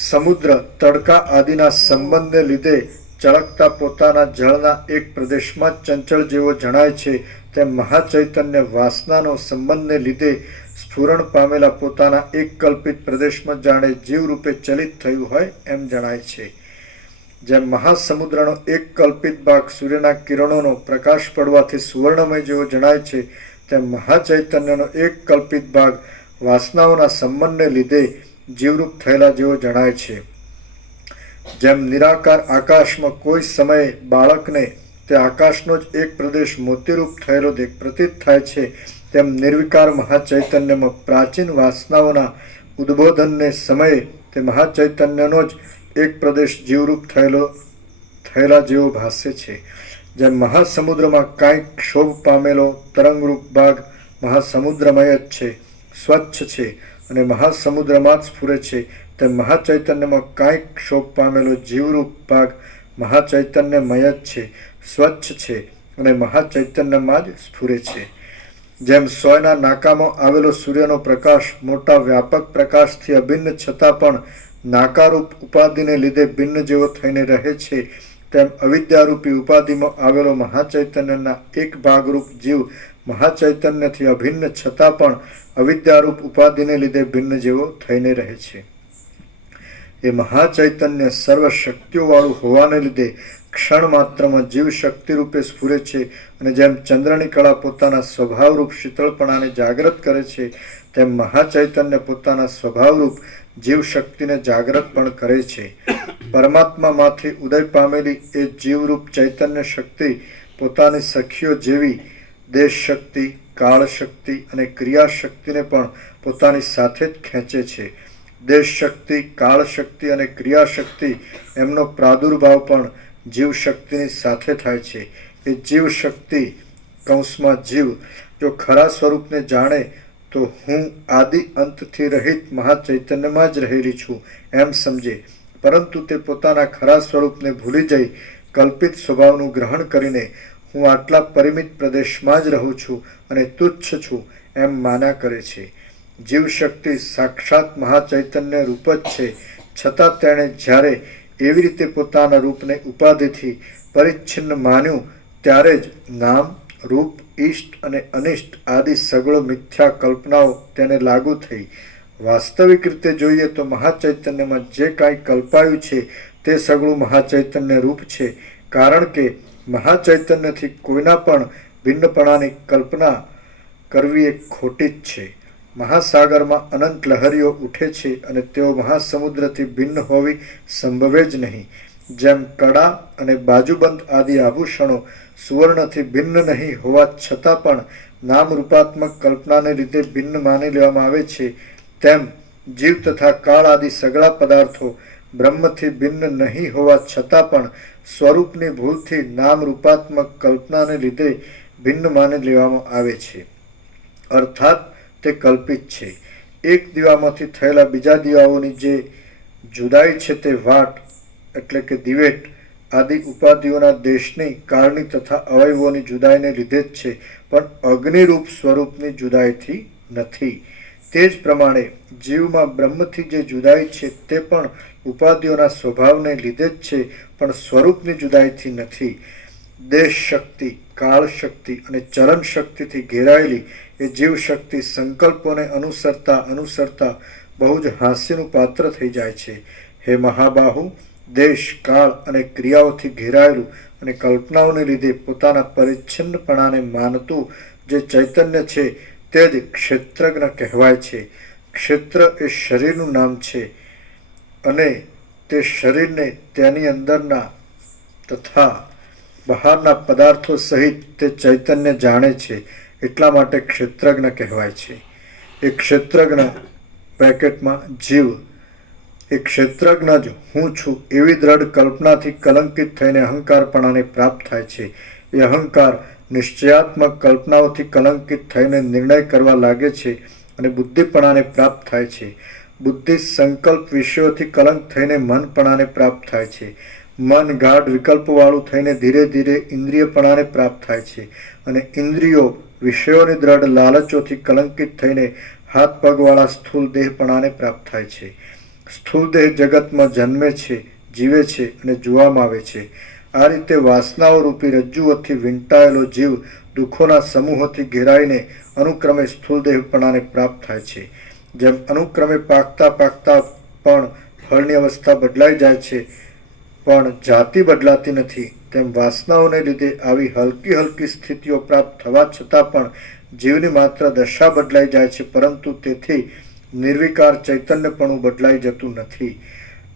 સમુદ્ર તડકા આદિના સંબંધને લીધે ચળકતા પોતાના જળના એક પ્રદેશમાં જ ચંચળ જેવો જણાય છે, તેમ મહાચૈતન્ય વાસનાનો સંબંધને લીધે સ્ફુરણ પામેલા પોતાના એક કલ્પિત પ્રદેશમાં જાણે જીવરૂપે ચલિત થયું હોય એમ જણાય છે. જેમ મહાસમુદ્રનો એક કલ્પિત ભાગ સૂર્યના કિરણોનો પ્રકાશ પડવાથી સુવર્ણમય જેવો જણાય છે, તેમ મહાચૈતન્યનો એક કલ્પિત ભાગ વાસનાઓના સંબંધને લીધે જીવરૂપ થયેલા જેવો જણાય છે. જેમ નિરાકાર આકાશમાં કોઈ સમયે બાળકને તે આકાશનો જ એક પ્રદેશ મોતીરૂપ થયેલો પ્રતીત થાય છે, તેમ નિર્વિકાર મહાચૈતન્યમાં પ્રાચીન વાસનાઓના ઉદ્બોધનને સમયે તે મહાચૈતન્યનો જ એક પ્રદેશ જીવરૂપ થયેલા જેવો ભાસે છે. જેમ મહાસમુદ્રમાં કાંઈક ક્ષોભ પામેલો તરંગરૂપ ભાગ મહાસમુદ્રમય જ છે, સ્વચ્છ છે અને મહાસમુદ્રમાં જ સ્ફુરે છે, તેમ મહાચૈતન્યમાં કાંઈક ક્ષોભ પામેલો જીવરૂપ ભાગ મહાચૈતન્યમય જ છે, સ્વચ્છ છે અને મહાચૈતન્યમાં જ સ્ફુરે છે. જેમ સોયના નાકામાં આવેલો સૂર્યનો પ્રકાશ મોટા વ્યાપક પ્રકાશથી અભિન્ન છતાં પણ નાકારૂપ ઉપાધિને લીધે ભિન્ન જેવો થઈને રહે છે, તેમ અવિદ્યારૂપી ઉપાધિમાં આવેલો મહાચૈતન્યના એક ભાગરૂપ જીવ મહાચૈતન્યથી અભિન્ન છતાં પણ અવિદ્યારૂપ ઉપાધિને લીધે ભિન્ન જેવો થઈને રહે છે. એ મહાચૈતન્ય સર્વ શક્તિઓવાળું હોવાને લીધે ક્ષણ માત્રમાં જીવ શક્તિ રૂપે સ્ફુરે છે અને જેમ ચંદ્રની કળા પોતાના સ્વભાવરૂપ શીતળપણાને જાગૃત કરે છે તેમ મહાચૈતન્ય પોતાના સ્વભાવરૂપ જીવ શક્તિને જાગૃત પણ કરે છે. પરમાત્મામાંથી ઉદય પામેલી એ જીવરૂપ ચૈતન્ય શક્તિ પોતાની સખીઓ જેવી દેશ શક્તિ, કાળ શક્તિ અને ક્રિયા શક્તિને પણ પોતાની સાથે જ ખેંચે છે. દેશ શક્તિ, કાળ શક્તિ અને ક્રિયા શક્તિ એમનો પ્રાદુર્ભાવ પણ જીવ શક્તિની સાથે થાય છે. એ જીવ શક્તિ કૌંસમાં જીવ જો ખરા સ્વરૂપને જાણે તો હું આદિ અંતથી રહિત મહાચૈતન્યમાં જ રહેલી છું એમ સમજે, પરંતુ તે પોતાના ખરા સ્વરૂપને ભૂલી જઈ કલ્પિત સ્વભાવનું ગ્રહણ કરીને હું આટલા પરિમિત પ્રદેશમાં જ રહું છું અને તુચ્છ છું એમ માન્યા કરે છે. જીવ શક્તિ સાક્ષાત મહાચૈતન્ય રૂપ જ છે, છતાં તેણે જ્યારે એવી રીતે પોતાના રૂપને ઉપાધિથી પરિચ્છિન્ન માન્યું ત્યારે જ નામ, રૂપ, ઇષ્ટ અને અનિષ્ટ આદિ સગળો મિથ્યા કલ્પનાઓ તેને લાગુ થઈ. વાસ્તવિક રીતે જોઈએ તો મહાચૈતન્યમાં જે કાંઈ કલ્પાયું છે તે સગળું મહાચૈતન્ય રૂપ છે, કારણ કે મહાચૈતન્યથી કોઈના પણ ભિન્નપણાની કલ્પના કરવી એ ખોટી જ છે. મહાસાગરમાં અનંત લહરીઓ ઉઠે છે અને તેઓ મહાસમુદ્રથી ભિન્ન હોવી સંભવે જ નહીં. જેમ કડા અને બાજુબંધ આદિ આભૂષણો સુવર્ણથી ભિન્ન નહીં હોવા છતાં પણ નામરૂપાત્મક કલ્પનાને લીધે ભિન્ન માની લેવામાં આવે છે, તેમ જીવ તથા કાળ આદિ સગળા પદાર્થો બ્રહ્મથી ભિન્ન નહીં હોવા છતાં પણ સ્વરૂપની ભૂલથી નામરૂપાત્મક કલ્પનાને લીધે ભિન્ન માની લેવામાં આવે છે, અર્થાત તે કલ્પિત છે. એક દીવામાંથી થયેલા બીજા દીવાઓની જે જુદાઈ છે તે વાટ એટલે કે દિવેટ આદિ ઉપાધિઓના દેશની, કાળની તથા અવયવોની જુદાઈને લીધે જ છે, પણ અગ્નિરૂપ સ્વરૂપની જુદાઈથી નથી. તે જ પ્રમાણે જીવમાં બ્રહ્મથી જે જુદાઈ છે તે પણ ઉપાધિઓના સ્વભાવને લીધે જ છે, પણ સ્વરૂપની જુદાઈથી નથી. દેશ શક્તિ, કાળ શક્તિ અને ચલન શક્તિથી ઘેરાયેલી એ જીવ શક્તિ સંકલ્પોને અનુસરતા બહુ જ હાસ્યનું પાત્ર થઈ જાય છે. હે મહાબાહુ, દેશ, કાળ અને ક્રિયાઓથી ઘેરાયેલું અને કલ્પનાઓને લીધે પોતાના પરિચ્છિન્નપણાને માનતું જે ચૈતન્ય છે તે જ ક્ષેત્રજ્ઞ કહેવાય છે. ક્ષેત્ર એ શરીરનું નામ છે અને તે શરીરને તેની અંદરના તથા બહારના પદાર્થો સહિત તે ચૈતન્ય જાણે છે, એટલા માટે ક્ષેત્રજ્ઞ કહેવાય છે. એ ક્ષેત્રજ્ઞ બ્રેકેટમાં જીવ એ ક્ષેત્રજ્ઞ જ હું છું એવી દ્રઢ કલ્પનાથી કલંકિત થઈને અહંકારપણાને પ્રાપ્ત થાય છે. એ અહંકાર નિશ્ચયાત્મક કલ્પનાઓથી કલંકિત થઈને નિર્ણય કરવા લાગે છે અને બુદ્ધિપણાને પ્રાપ્ત થાય છે. બુદ્ધિ સંકલ્પ વિષયોથી કલંક થઈને મનપણાને પ્રાપ્ત થાય છે. મન ગાઢ વિકલ્પવાળું થઈને ધીરે ધીરે ઇન્દ્રિયપણાને પ્રાપ્ત થાય છે અને ઇન્દ્રિયો વિષયોની દ્રઢ લાલચોથી કલંકિત થઈને હાથ પગવાળા સ્થૂળ દેહપણાને પ્રાપ્ત થાય છે. સ્થૂળ દેહ જગતમાં જન્મે છે, જીવે છે અને જોવામાં આવે છે. આ રીતે વાસનાઓ રૂપી રજ્જુઓથી વીંટાયેલો જીવ દુઃખોના સમૂહોથી ઘેરાઈને અનુક્રમે સ્થૂળ દેહપણાને પ્રાપ્ત થાય છે. જેમ અનુક્રમે પાકતા પણ ફળની અવસ્થા બદલાઈ જાય છે પણ જાતિ બદલાતી નથી, તેમ વાસનાઓને લીધે આવી હલકી હલકી સ્થિતિઓ પ્રાપ્ત થવા છતાં પણ જીવની માત્ર દશા બદલાઈ જાય છે, પરંતુ તેથી નિર્વિકાર ચૈતન્યપણું બદલાઈ જતું નથી.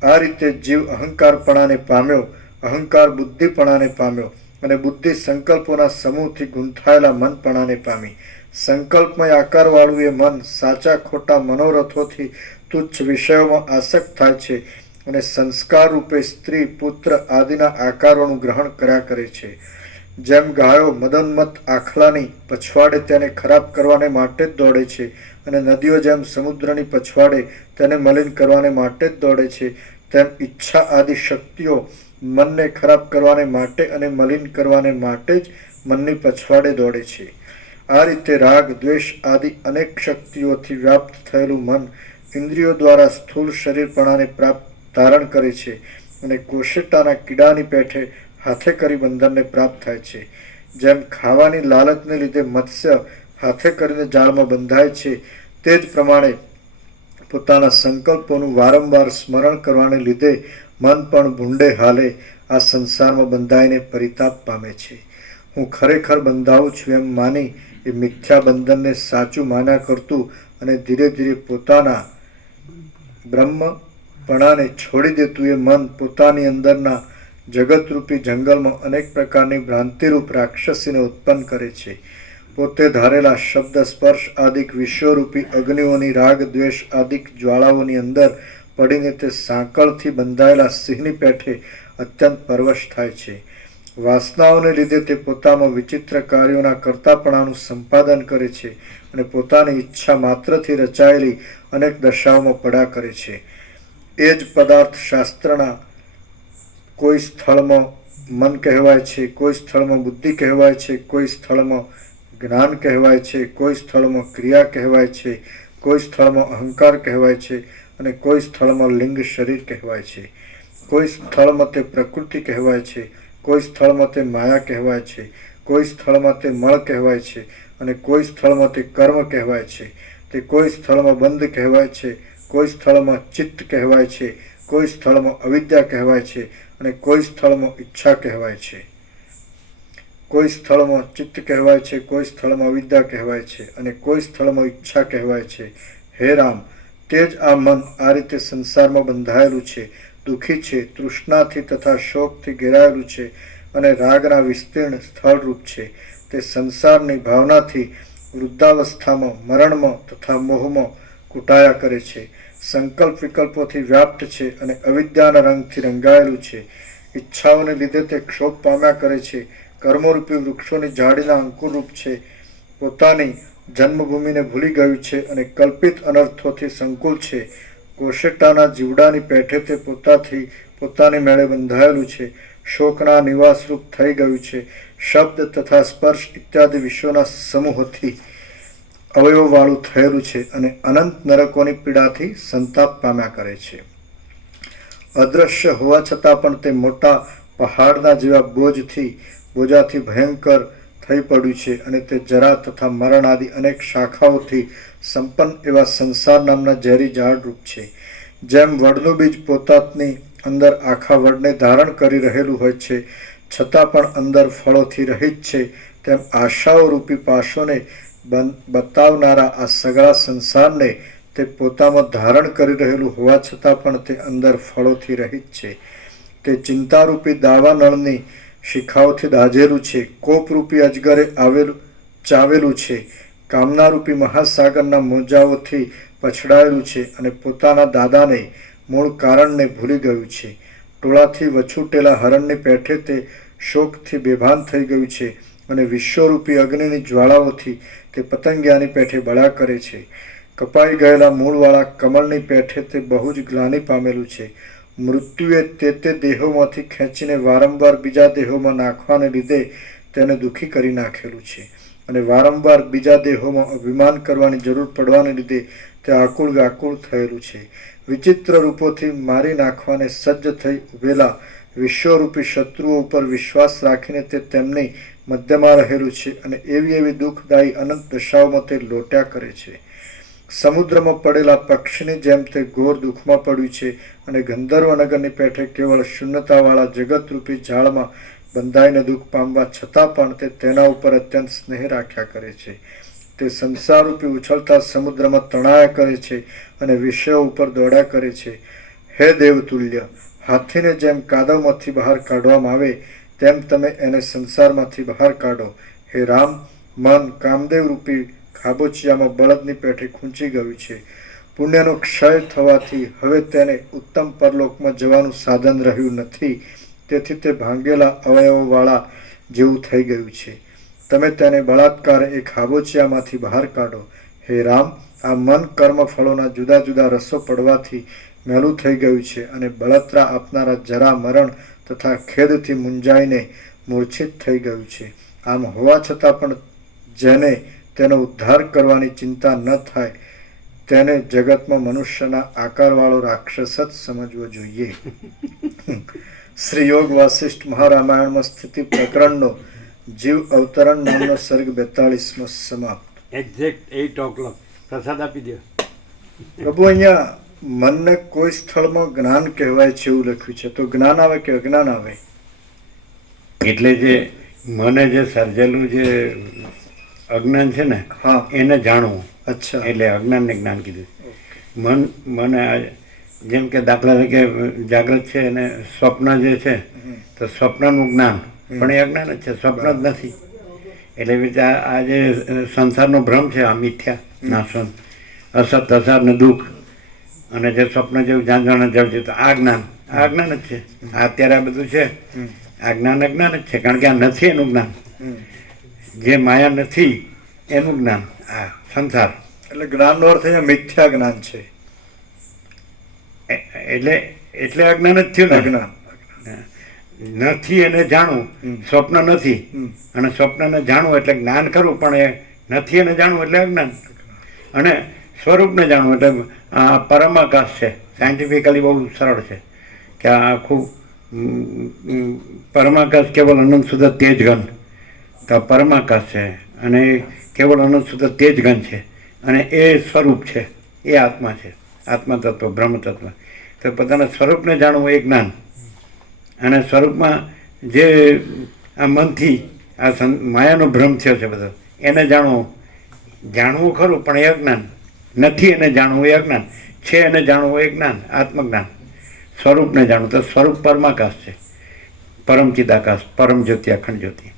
આ રીતે જીવ અહંકારપણાને પામ્યો, અહંકાર બુદ્ધિપણાને પામ્યો અને બુદ્ધિ સંકલ્પોના સમૂહથી ગૂંથાયેલા મનપણાને પામી. સંકલ્પમય આકારવાળું એ મન સાચા ખોટા મનોરથોથી તુચ્છ વિષયોમાં આસક્ત થાય છે અને સંસ્કાર રૂપે સ્ત્રી, પુત્ર આદિના આકારોનું ગ્રહણ કર્યા કરે છે. જેમ ગાયો મદોન્મત્ત આખલાની પછવાડે તેને ખરાબ કરવાને માટે જ દોડે છે અને નદીઓ જેમ સમુદ્રની પછવાડે તેને મલિન કરવાને માટે જ દોડે છે, તેમ ઈચ્છા આદિ શક્તિઓ મનને ખરાબ કરવાને માટે અને મલિન કરવાને માટે જ મનની પછવાડે દોડે છે. આ રીતે રાગ, દ્વેષ આદિ અનેક શક્તિઓથી વ્યાપ્ત થયેલું મન ઇન્દ્રિયો દ્વારા સ્થૂળ શરીરપણાને ધારણ કરે છે અને કોશેટાના કીડાની પેઠે હાથે કરી બંધનને પ્રાપ્ત થાય છે. જેમ ખાવાની લાલચને લીધે મત્સ્ય હાથે કરીને જાળમાં બંધાય છે, તે જ પ્રમાણે પોતાના સંકલ્પોનું વારંવાર સ્મરણ કરવાને લીધે મન પણ ભૂંડે હાલે આ સંસારમાં બંધાઈને પરિતાપ પામે છે. હું ખરેખર બંધાવું છું એમ માની એ મિથ્યા બંધનને સાચું માન્યા કરતું અને ધીરે ધીરે પોતાના બ્રહ્મપણાને છોડી દેતું એ મન પોતાની અંદરના જગતરૂપી જંગલમાં અનેક પ્રકારની ભ્રાંતિરૂપ રાક્ષસીને ઉત્પન્ન કરે છે. પોતે ધારેલા શબ્દ સ્પર્શ આદિક વિશ્વરૂપી અગ્નિઓની રાગ દ્વેષ આદિક જ્વાળાઓની અંદર પડીને તે સાંકળથી બંધાયેલા સિંહની પેઠે અત્યંત પરવશ થાય છે. વાસનાઓને લીધે તે પોતામાં વિચિત્ર કાર્યોના કર્તાપણાનું સંપાદન કરે છે અને પોતાની ઈચ્છા માત્રથી રચાયેલી અનેક દશાઓમાં પડ્યા કરે છે. એ જ પદાર્થ શાસ્ત્રના કોઈ સ્થળમાં મન કહેવાય છે, કોઈ સ્થળમાં બુદ્ધિ કહેવાય છે, કોઈ સ્થળમાં જ્ઞાન કહેવાય છે, કોઈ સ્થળમાં ક્રિયા કહેવાય છે, કોઈ સ્થળમાં અહંકાર કહેવાય છે અને કોઈ સ્થળમાં લિંગ શરીર કહેવાય છે. કોઈ સ્થળમાં તે પ્રકૃતિ કહેવાય છે, કોઈ સ્થળમાં તે માયા કહેવાય છે, કોઈ સ્થળમાં તે મળ કહેવાય છે અને કોઈ સ્થળમાં તે કર્મ કહેવાય છે. તે કોઈ સ્થળમાં બંધ કહેવાય છે, કોઈ સ્થળમાં ચિત્ત કહેવાય છે, કોઈ સ્થળમાં અવિદ્યા કહેવાય છે અને કોઈ સ્થળમાં ઈચ્છા કહેવાય છે. કોઈ સ્થળમાં ચિત્ત કહેવાય છે, કોઈ સ્થળમાં અવિદ્યા કહેવાય છે અને કોઈ સ્થળમાં ઈચ્છા કહેવાય છે. હે રામ, તે જ આ મન આ રીતે સંસારમાં બંધાયેલું છે, દુઃખી છે, તૃષ્ણાથી તથા શોકથી ઘેરાયેલું છે અને રાગના વિસ્તીર્ણ સ્થળરૂપ છે. તે સંસારની ભાવનાથી વૃદ્ધાવસ્થામાં, મરણમાં તથા મોહમાં કૂટાયા કરે છે. સંકલ્પ વિકલ્પોથી વ્યાપ્ત છે અને અવિદ્યાના રંગથી રંગાયેલું છે. ઈચ્છાઓને લીધે તે ક્ષોભ પામ્યા કરે છે. કર્મોરૂપી વૃક્ષોની ઝાડીના અંકુરરૂપ છે. પોતાની જન્મભૂમિને ભૂલી ગયું છે અને કલ્પિત અનર્થોથી સંકુલ છે. કોશેટાના જીવડાની પેઠે તે પોતાની મેળે બંધાયેલું છે. શોકના નિવાસરૂપ થઈ ગયું છે. શબ્દ તથા સ્પર્શ ઇત્યાદિ વિશ્વના સમૂહથી અવયવવાળું થયેલું છે અને અનંત નરકોની પીડાથી સંતાપ પામ્યા કરે છે. અદૃશ્ય હોવા છતાં પણ તે મોટા પહાડના જેવા બોજાથી ભયંકર થઈ પડ્યું છે અને તે જરા તથા મરણ આદિ અનેક શાખાઓથી સંપન્ન એવા સંસાર નામના ઝેરી ઝાડરૂપ છે. જેમ વડનું બીજ પોતાની અંદર આખા વડને ધારણ કરી રહેલું હોય છે, છતાં પણ અંદર ફળોથી રહિત છે, તેમ આશાઓ રૂપી પાશોને બતાવનારા આ સગળા સંસારને તે પોતામાં ધારણ કરી રહેલું હોવા છતાં પણ તે અંદર ફળોથી રહિત છે. તે ચિંતારૂપી દાવા નળની શિખાઓથી દાઝેલું છે. કોપરૂપી અજગરે ચાવેલું છે. કામનારૂપી મહાસાગરના મોજાઓથી પછડાયેલું છે અને પોતાના દાદાને મૂળ કારણને ભૂલી ગયું છે. ટોળાથી વછૂટેલા હરણની પેઠે તે શોકથી બેભાન થઈ ગયું છે અને વિશ્વરૂપી અગ્નિની જ્વાળાઓથી તે પતંગિયાની પેઠે બળ્યા કરે છે. કપાઈ ગયેલા મૂળવાળા કમળની પેઠે તે બહુ જ ગ્લાનિ પામેલું છે. મૃત્યુએ તે દેહોમાંથી ખેંચીને વારંવાર બીજા દેહોમાં નાખવાને લીધે તેને દુઃખી કરી નાખેલું છે અને વારંવાર બીજા દેહોમાં અભિમાન કરવાની જરૂર પડવાને લીધે તે આકુળ વ્યાકુળ થયેલું છે. વિચિત્ર રૂપોથી મારી નાખવાને સજ્જ થઈ ઉભેલા વિશ્વરૂપી શત્રુઓ ઉપર વિશ્વાસ રાખીને તે તેમની મધ્યમાં રહેલું છે અને એવી દુઃખદાયી અનંત દશાઓમાં તે લોટ્યા કરે છે. સમુદ્રમાં પડેલા પક્ષીની જેમ તે ઘોર દુઃખમાં પડ્યું છે અને ગંધર્વનગરની પેઠે કેવળ શૂન્યતાવાળા જગતરૂપી ઝાડમાં બંધાઈને દુઃખ પામવા છતાં પણ તે તેના ઉપર અત્યંત સ્નેહ રાખ્યા કરે છે. તે સંસારરૂપી ઉછળતા સમુદ્રમાં તણાયા કરે છે અને વિષયો ઉપર દોડ્યા કરે છે. હે દેવતુલ્ય, હાથીને જેમ કાદવમાંથી બહાર કાઢવામાં આવે તેમ તમે એને સંસારમાંથી બહાર કાઢો. હે રામ, મન કામદેવ રૂપી ખાબોચિયામાં બળદની પેઠે ખૂંચી ગયું છે. પુણ્યનો ક્ષય થવાથી હવે તેને ઉત્તમ પરલોકમાં જવાનું સાધન રહ્યું નથી. તેથી તે ભાંગેલા અવયવવાળા જેવું થઈ ગયું છે. તમે તેને બળાત્કારે એ ખાબોચિયામાંથી બહાર કાઢો. હે રામ, આ મન કર્મ ફળોના જુદા જુદા રસો પડવાથી મેલું થઈ ગયું છે અને બળતરા આપનારા જરા મરણ તથા ખેદથી મૂંઝાઈને મૂર્છિત થઈ ગયું છે. આમ હોવા છતાં પણ જેને તેનો ઉદ્ધાર કરવાની ચિંતા ન થાય તેને જગતમાં મનુષ્યના આકારવાળો રાક્ષસ જ સમજવો જોઈએ. શ્રી યોગ વાસિષ્ઠ મહારામાયણમાં સ્થિતિ પ્રકરણનો જીવ અવતરણ નામનો સર્ગ 42મો સમાપ્ત. Exact 8 o'clock. પ્રસાદ આપી દો. પ્રભુ અહીંયા મનને કોઈ સ્થળમાં જ્ઞાન કહેવાય છે એવું લખ્યું છે, તો જ્ઞાન આવે કે અજ્ઞાન આવે? એટલે જે મને જે સર્જેલું જે અજ્ઞાન છે ને હા. એને જાણવું, અચ્છા. એટલે અજ્ઞાનને જ્ઞાન કીધું. મને જેમ કે દાખલા તરીકે જાગ્રત છે અને સ્વપ્ન જે છે તો સ્વપ્નનું જ્ઞાન પણ એ અજ્ઞાન જ છે, સ્વપ્ન જ નથી. એટલે એવી રીતે આ જે સંસારનો ભ્રમ છે, આ મિથ્યા નાશન અસત અસાર ને દુઃખ અને જે સ્વપ્ન જેવું જાણવાના જળ છે, તો આ જ્ઞાન જ છે. આ અત્યારે આ બધું છે આ જ્ઞાન અજ્ઞાન જ છે, કારણ કે આ નથી એનું જ્ઞાન. જે માયા નથી એનું જ્ઞાન આ સંસાર. એટલે જ્ઞાનનો અર્થ અહીંયા મિથ્યા જ્ઞાન છે. એટલે અજ્ઞાન જ થયું ને. અજ્ઞાન. નથી એને જાણવું, સ્વપ્ન નથી અને સ્વપ્નને જાણવું એટલે જ્ઞાન કરવું, પણ એ નથી એને જાણવું એટલે અજ્ઞાન. અને સ્વરૂપને જાણવું એટલે આ પરમાકાશ છે. સાયન્ટિફિકલી બહુ સરળ છે કે આ આખું પરમાકાશ કેવલ અનંત શુદ્ધ તેજ ઘન, તો પરમાકાશ છે અને એ કેવલ અનંત શુદ્ધ તેજ ઘન છે અને એ સ્વરૂપ છે, એ આત્મા છે, આત્મા તત્વ, બ્રહ્મ તત્વ. તો પોતાના સ્વરૂપને જાણવું એ જ્ઞાન. અને સ્વરૂપમાં જે આ મનથી આ માયાનો ભ્રમ થયો છે બધો, એને જાણવું ખરું પણ એ અજ્ઞાન. નથી એને જાણવું એ અજ્ઞાન, છે એને જાણવું એ જ્ઞાન, આત્મજ્ઞાન. સ્વરૂપને જાણવું તો સ્વરૂપ પરમાકાશ છે, પરમ ચિદાકાશ, પરમ જ્યોતિ, અખંડ જ્યોતિ.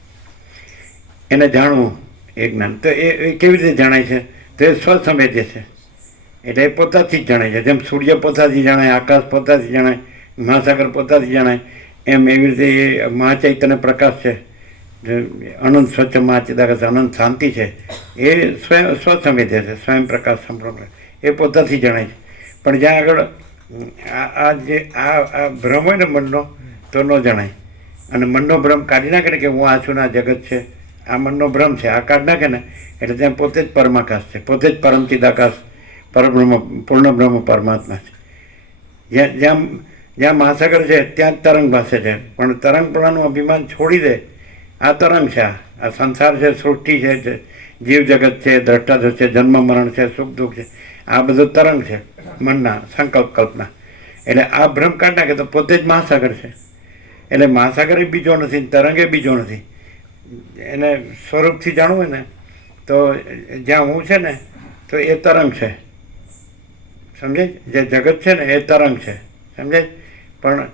એને જાણવું એ જ્ઞાન. તો એ કેવી રીતે જણાય છે? તો એ સ્વસંવેદ્ય છે, એટલે એ પોતાથી જ જણાય છે. જેમ સૂર્ય પોતાથી જણાય, આકાશ પોતાથી જણાય, મહાસાગર પોતાથી જણાય, એમ એવી રીતે એ મહાચૈતન્ય પ્રકાશ છે, અનંત સ્વચ્છ મહાચિદાકાશ, અનંત શાંતિ છે, એ સ્વસંવેદ્ય છે, સ્વયં પ્રકાશ સંપૂર્ણ, એ પોતાથી જણાય છે. પણ જ્યાં આગળ આ ભ્રમ હોય ને મનનો, તો ન જણાય. અને મનનો ભ્રમ કાઢી નાખે ને કે હું આ છું ને આ જગત છે, આ મનનો ભ્રમ છે, આ કાઢી નાખે ને એટલે ત્યાં પોતે જ પરમાકાશ છે, પોતે જ પરમ ચિદાકાશ, પરબ્રહ્મ, પૂર્ણ બ્રહ્મ પરમાત્મા છે. જ્યાં મહાસાગર છે ત્યાં જ તરંગ ભાસે છે, પણ તરંગપણાનું અભિમાન છોડી દે. આ તરંગ છે, આ સંસાર છે, સૃષ્ટિ છે, જીવ જગત છે, દ્રષ્ટાદોષ છે, જન્મ મરણ છે, સુખ દુઃખ છે, આ બધું તરંગ છે મનના, સંકલ્પ કલ્પના. એટલે આ ભ્રમ કાઢી નાખે તો પોતે જ મહાસાગર છે. એટલે મહાસાગર એ બીજો નથી, તરંગ એ બીજો નથી. એને સ્વરૂપથી જાણવું હોય ને તો જ્યાં હું છે ને તો એ તરંગ છે, સમજાય? જે જગત છે ને એ તરંગ છે, સમજાય? પણ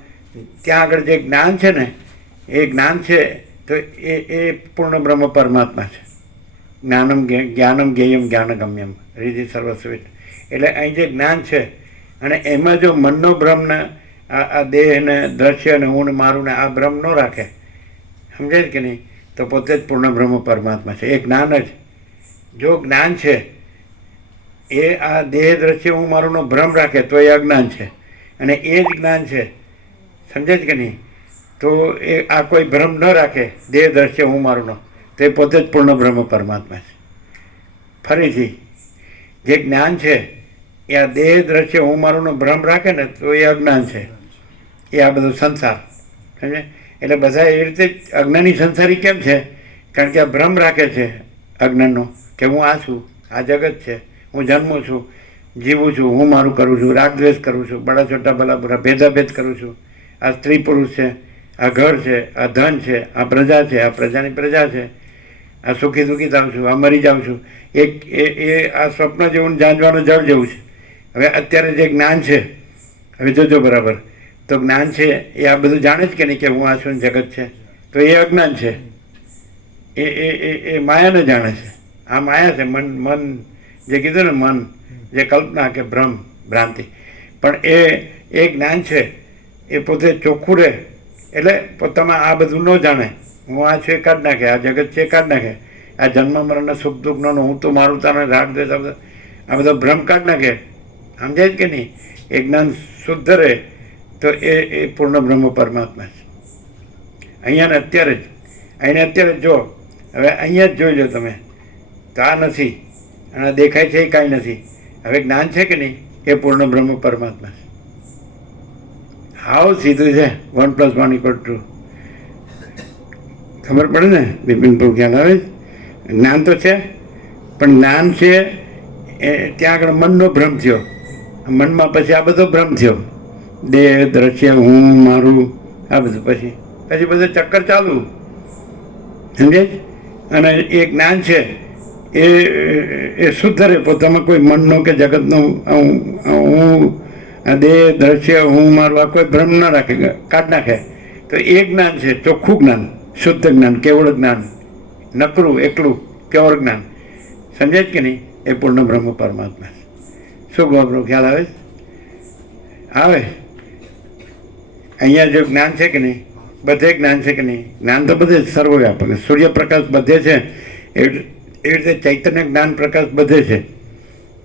ત્યાં આગળ જે જ્ઞાન છે ને એ જ્ઞાન છે તો એ પૂર્ણ બ્રહ્મ પરમાત્મા છે. જ્ઞાનમ જ્ઞેયમ જ્ઞાનગમ્યમ રીતિ સર્વસ્વિત. એટલે અહીં જે જ્ઞાન છે અને એમાં જો મનનો ભ્રમ ને આ દેહ ને દ્રશ્ય ને હું ને મારું ને આ ભ્રમ ન રાખે, સમજાય કે નહીં? તો પોતે જ પૂર્ણ બ્રહ્મ પરમાત્મા છે. એ જ્ઞાન જ, જો જ્ઞાન છે એ આ દેહ દ્રશ્ય હું મારુંનો ભ્રમ રાખે તો એ અજ્ઞાન છે. અને એ જ જ્ઞાન છે, સમજાય કે નહીં? તો એ આ કોઈ ભ્રમ ન રાખે દેહ દ્રશ્ય હું મારુંનો, તો એ પોતે જ પૂર્ણ બ્રહ્મ પરમાત્મા છે. ફરીથી જે જ્ઞાન છે એ આ દેહ દ્રશ્ય હું મારુંનો ભ્રમ રાખે ને તો એ અજ્ઞાન છે, એ આ બધો સંસાર, સમજે? એટલે બધા એવી રીતે અજ્ઞાની સંસારી કેમ છે? કારણ કે આ ભ્રમ રાખે છે અજ્ઞાનનો કે હું આ છું, આ જગત છે, હું જન્મું છું, જીવું છું, હું મારું કરું છું, રાગ દ્વેષ કરું છું, બડા છોટા ભલા બુરા ભેદાભેદ કરું છું. આ સ્ત્રી પુરુષ છે, આ ઘર છે, આ ધન છે, આ પ્રજા છે, આ પ્રજાની પ્રજા છે, આ સુખી દુઃખી થાઉં છું, આ મરી જાઉં છું. એ આ સ્વપ્ન જેવું જાંજવાનું જળ જેવું છે. હવે અત્યારે જે જ્ઞાન છે, હવે જોજો બરાબર, તો જ્ઞાન છે એ આ બધું જાણે જ કે નહીં કે હું આ છું જગત છે, તો એ અજ્ઞાન છે. એ માયાને જાણે છે. આ માયા છે, મન જે કીધું ને, મન જે કલ્પના કે ભ્રમ ભ્રાંતિ. પણ એ જ્ઞાન છે એ પોતે ચોખ્ખું રહે એટલે પોતામાં આ બધું ન જાણે. હું આ છું એ કાઢી નાખે, આ જગત છે એ કાઢી નાખે, આ જન્મ મરણના સુખ દુઃખનો હું તો મારું તારે રાગ દ્વેષ આ બધો ભ્રમ કાઢી નાખે, સમજાય જ કે નહીં? એ જ્ઞાન શુદ્ધ રહે તો એ પૂર્ણ બ્રહ્મ પરમાત્મા છે. અહીંયા ને અત્યારે જ, અહીંને અત્યારે જ જો, હવે અહીંયા જ જોઈ લો તમે, તો આ નથી અને દેખાય છે એ કાંઈ નથી. હવે જ્ઞાન છે કે નહીં? એ પૂર્ણ બ્રહ્મ પરમાત્મા છે. હાવ સીધું છે, 1+1 = 2. ખબર પડે ને બિપિન પ્રભુ, ખ્યાલ આવે? જ્ઞાન તો છે, પણ જ્ઞાન છે એ ત્યાં આગળ મનનો ભ્રમ થયો. મનમાં પછી આ બધો ભ્રમ થયો, દેહ, દ્રશ્ય, હું, મારું, આ બધું પછી બધું ચક્કર ચાલુ, સમજે? અને એ જ્ઞાન છે એ શુદ્ધ રહે પોતામાં, કોઈ મનનો કે જગતનો હું, આ દેહ, દ્રશ્ય, હું, મારું, આ કોઈ ભ્રમ ન રાખે, કાઢ નાખે. તો એ જ્ઞાન છે ચોખ્ખું જ્ઞાન, શુદ્ધ જ્ઞાન, કેવળ જ્ઞાન, નકરું એકલું કેવળ જ્ઞાન. સમજે જ કે નહીં? એ પૂર્ણ બ્રહ્મ પરમાત્મા. શું ગોબરો, ખ્યાલ આવે? આવે? અહીંયા જો જ્ઞાન છે કે નહીં, બધે જ્ઞાન છે કે નહીં? જ્ઞાન તો બધે સર્વવ્યાપક, સૂર્યપ્રકાશ બધે છે, એવી રીતે ચૈતન્ય જ્ઞાન પ્રકાશ બધે છે.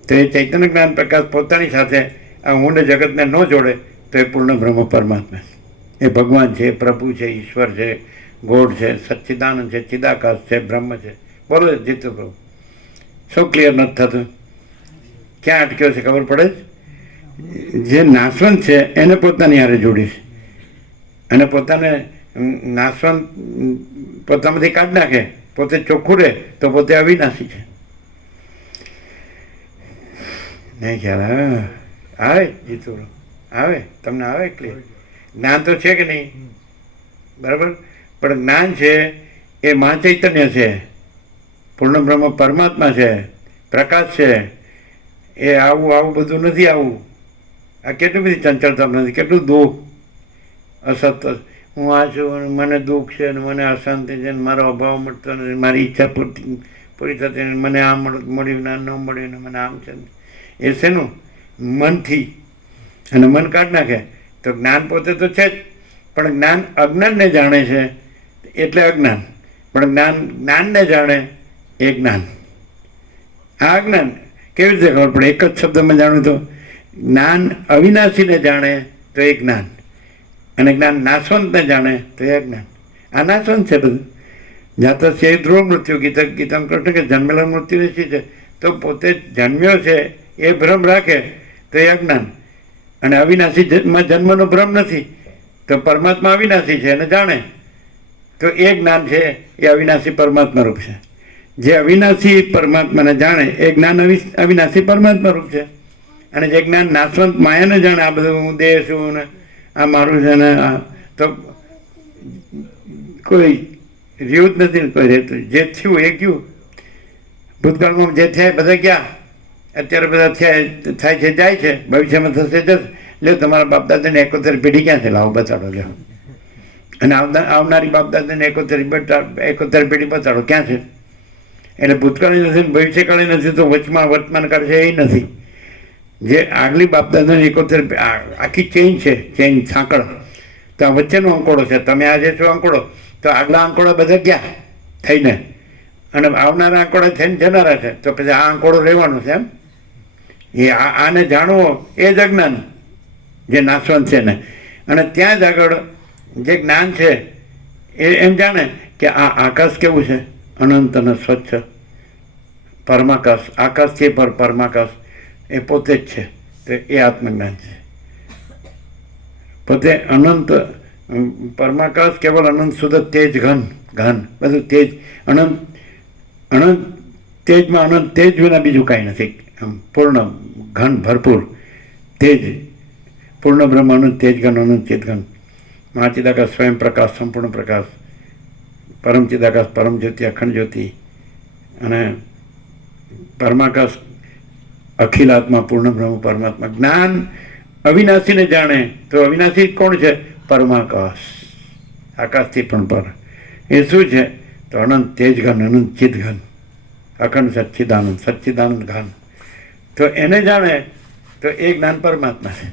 તો એ ચૈતન્ય જ્ઞાન પ્રકાશ પોતાની સાથે આ હું ને જગતને ન જોડે તો એ પૂર્ણ બ્રહ્મ પરમાત્મા છે. એ ભગવાન છે, પ્રભુ છે, ઈશ્વર છે, ગોડ છે, સચ્ચિદાનંદ છે, ચિદાકાશ છે, બ્રહ્મ છે. બોલો જીતુ પ્રભુ, શું ક્લિયર નથી થતું? ક્યાં અટક્યો છે ખબર પડે? જે નાશવંત છે એને પોતાની હારે જોડીશ, અને પોતાને નાશવંત પોતામાંથી કાઢી નાખે, પોતે ચોખ્ખું રહે તો પોતે અવિનાશી છે. નહીં ખ્યાલ આવે? આવે જીતુ આવે? તમને આવે ક્લિયર? જ્ઞાન તો છે કે નહીં? બરાબર. પણ જ્ઞાન છે એ મહા ચૈતન્ય છે, પૂર્ણ બ્રહ્મ પરમાત્મા છે, પ્રકાશ છે. એ આવું બધું નથી. આવું આ કેટલી બધી ચંચળતા નથી, કેટલું દુઃખ, અસત, હું આ છું અને મને દુઃખ છે અને મને અશાંતિ છે, મારો અભાવ મળતો નથી, મારી ઈચ્છા પૂરી થતી નથી, મને આ મળ્યું ને ન મળ્યું ને મને આમ છે. એ શેનું? મનથી. અને મન કાઢી નાખે તો જ્ઞાન પોતે તો છે જ, પણ જ્ઞાન અજ્ઞાનને જાણે છે એટલે અજ્ઞાન, પણ જ્ઞાનને જાણે એ જ્ઞાન. આ અજ્ઞાન કેવી રીતે ખબર પડે? એક જ શબ્દમાં જાણું તો જ્ઞાન અવિનાશીને જાણે તો એ જ્ઞાન, અને જ્ઞાન નાશવંતને જાણે તો એ અજ્ઞાન. આ નાશવંત છે બધું. જાતસ્ય ધ્રુવ મૃત્યુ, ગીતામાં કૃષ્ણ કે જન્મેલા મૃત્યુ વેચી છે. તો પોતે જન્મ્યો છે એ ભ્રમ રાખે તો એ અજ્ઞાન. અને અવિનાશીમાં જન્મનો ભ્રમ નથી તો પરમાત્મા અવિનાશી છે એને જાણે તો એ જ્ઞાન છે એ અવિનાશી પરમાત્મા રૂપ છે. જે અવિનાશી પરમાત્માને જાણે એ જ્ઞાન અવિનાશી પરમાત્મા રૂપ છે. અને જે જ્ઞાન નાશવંત માયાને જાણે, આ બધું હું દેહ છું ને આ મારું છે ને આ, તો કોઈ રહ્યું જ નથી, કોઈ રહેતું. જે થયું એ ગયું. ભૂતકાળમાં જે થયા બધા ગયા, અત્યારે બધા થાય છે, જાય છે, ભવિષ્યમાં થશે જશે. લ્યો તમારા બાપદાદાને 71 પેઢી ક્યાં છે? લાવો બતાડો. લ્યો. અને આવનારી બાપદાદાને 71 પેઢી બતાડો ક્યાં છે? એટલે ભૂતકાળી નથી, ભવિષ્યકાળી નથી, તો વચમાં વર્તમાન કાળ છે એ નથી. જે આગલી બાપદાદાને 71 આખી ચેઇન છે, ચેઇન સાંકળ, તો આ વચ્ચેનો અંકોડો છે. તમે આજે છો અંકોડો, તો આગલા અંકોડા બધા ગયા થઈને, અને આવનારા આંકોડા થઈને જનારા છે, તો પછી આ આંકોડો રહેવાનો છે. એમ એ આને જાણવો એ જ અજ્ઞાન, જે નાશવંત છે ને. અને ત્યાં જ આગળ જે જ્ઞાન છે એ એમ જાણે કે આ આકાશ કેવું છે? અનંત અને સ્વચ્છ પરમાકાશ. આકાશ છે પર પરમાકાશ એ પોતે જ છે. તો એ આત્મજ્ઞાન છે. પોતે અનંત પરમાકાશ, કેવલ અનંત શુદ્ધ તેજ, ઘન બધું તેજ, અનંત તેજમાં અનંત તેજ વિના બીજું કાંઈ નથી. પૂર્ણ ઘન, ભરપૂર તેજ, પૂર્ણ બ્રહ્મ, અનંત તેજ ઘન, અનંત ચેત ઘન, મહાચિદાકાશ, સ્વયં પ્રકાશ, સંપૂર્ણ પ્રકાશ, પરમ ચિદાકાશ, પરમ જ્યોતિ, અખંડ જ્યોતિ, અને પરમાકાશ, અખિલ આત્મા, પૂર્ણ બ્રહ્મ પરમાત્મા. જ્ઞાન અવિનાશીને જાણે તો અવિનાશી કોણ છે? પરમાકાશ, આકાશથી પણ પર. એ શું છે? તો અનંત તેજ ઘન, અનંત ચિદ ઘન, અખંડ સચ્ચિદાનંદ ઘન. તો એને જાણે તો એ જ્ઞાન પરમાત્મા છે.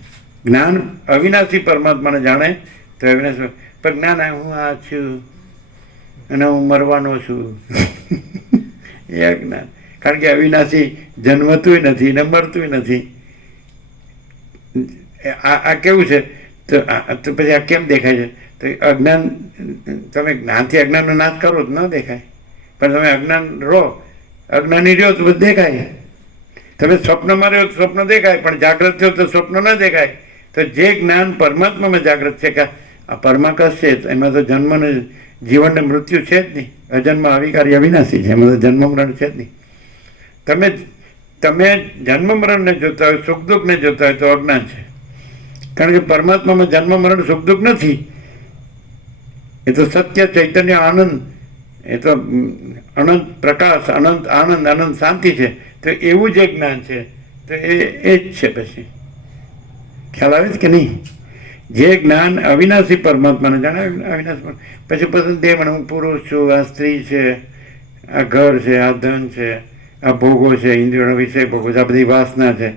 જ્ઞાન અવિનાશી પરમાત્માને જાણે તો અવિનાશી. પણ જ્ઞાન હું આ છું અને હું મરવાનો છું એ અજ્ઞાન. કારણ કે અવિનાશી જન્મતું નથી ને મરતું નથી. આ કેવું છે? તો પછી આ કેમ દેખાય છે? તો અજ્ઞાન, તમે જ્ઞાનથી અજ્ઞાનનો નાશ કરો તો ન દેખાય, પણ તમે અજ્ઞાન રહો, અજ્ઞાની રહ્યો તો બધું દેખાય. તમે સ્વપ્નમાં રહ્યો તો સ્વપ્ન દેખાય, પણ જાગ્રત થયો તો સ્વપ્ન ન દેખાય. તો જે જ્ઞાન પરમાત્મામાં જાગ્રત છે કે આ પરમાકાશ છે, એમાં તો જીવન ને મૃત્યુ છે જ નહીં. અજન્મ અવિકારી અવિનાશી છે, એમાં તો જન્મ મરણ છે જ નહીં. તમે જન્મ મરણને જોતા હોય, સુખ દુઃખને જોતા હોય તો અજ્ઞાન છે. કારણ કે પરમાત્મામાં જન્મ મરણ સુખ દુઃખ નથી. એ તો સત્ય, ચૈતન્ય, આનંદ, એ તો અનંત પ્રકાશ, અનંત આનંદ, અનંત શાંતિ છે. તો એવું જે જ્ઞાન છે તો એ જ છે. પછી ખ્યાલ આવે છે કે નહીં? જે જ્ઞાન અવિનાશી પરમાત્માને જાણે, અવિનાશી પછી પસંદ તે મને હું પુરુષ છું, આ સ્ત્રી છે, આ ઘર છે, આ ધન છે, આ ભોગો છે, ઇન્દ્રિયોનો વિષય ભોગો છે, આ બધી વાસના છે.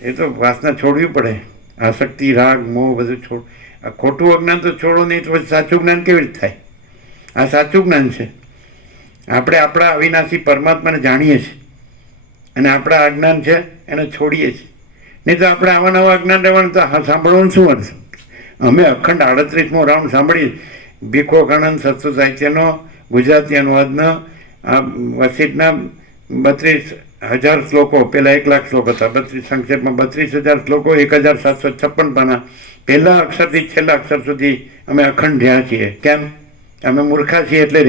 એ તો વાસના છોડવી પડે. આસક્તિ, રાગ, મોહ બધું છોડ. આ ખોટું અજ્ઞાન તો છોડો નહીં તો પછી સાચું જ્ઞાન કેવી રીતે થાય? આ સાચું જ્ઞાન છે. આપણે આપણા અવિનાશી પરમાત્માને જાણીએ છીએ અને આપણા અજ્ઞાન છે એને છોડીએ છીએ. નહીં તો આપણે આવા નવા અજ્ઞાન રહેવાનું તો સાંભળવાનું શું અર્થ? અમે અખંડ 38મો રાઉન્ડ સાંભળીએ. ભીખો આનંદ સત્સુ સાહિત્યનો ગુજરાતી અનુવાદનો આ વસિઠના 32,000 શ્લોકો, પહેલાં 1 લાખ શ્લોક હતા, સંક્ષેપમાં 32,000 શ્લોકો, 1,756 પાના, પહેલા અક્ષરથી છેલ્લા અક્ષર સુધી અમે અખંડ રહ્યા છીએ. કેમ? અમે મૂર્ખા છીએ એટલે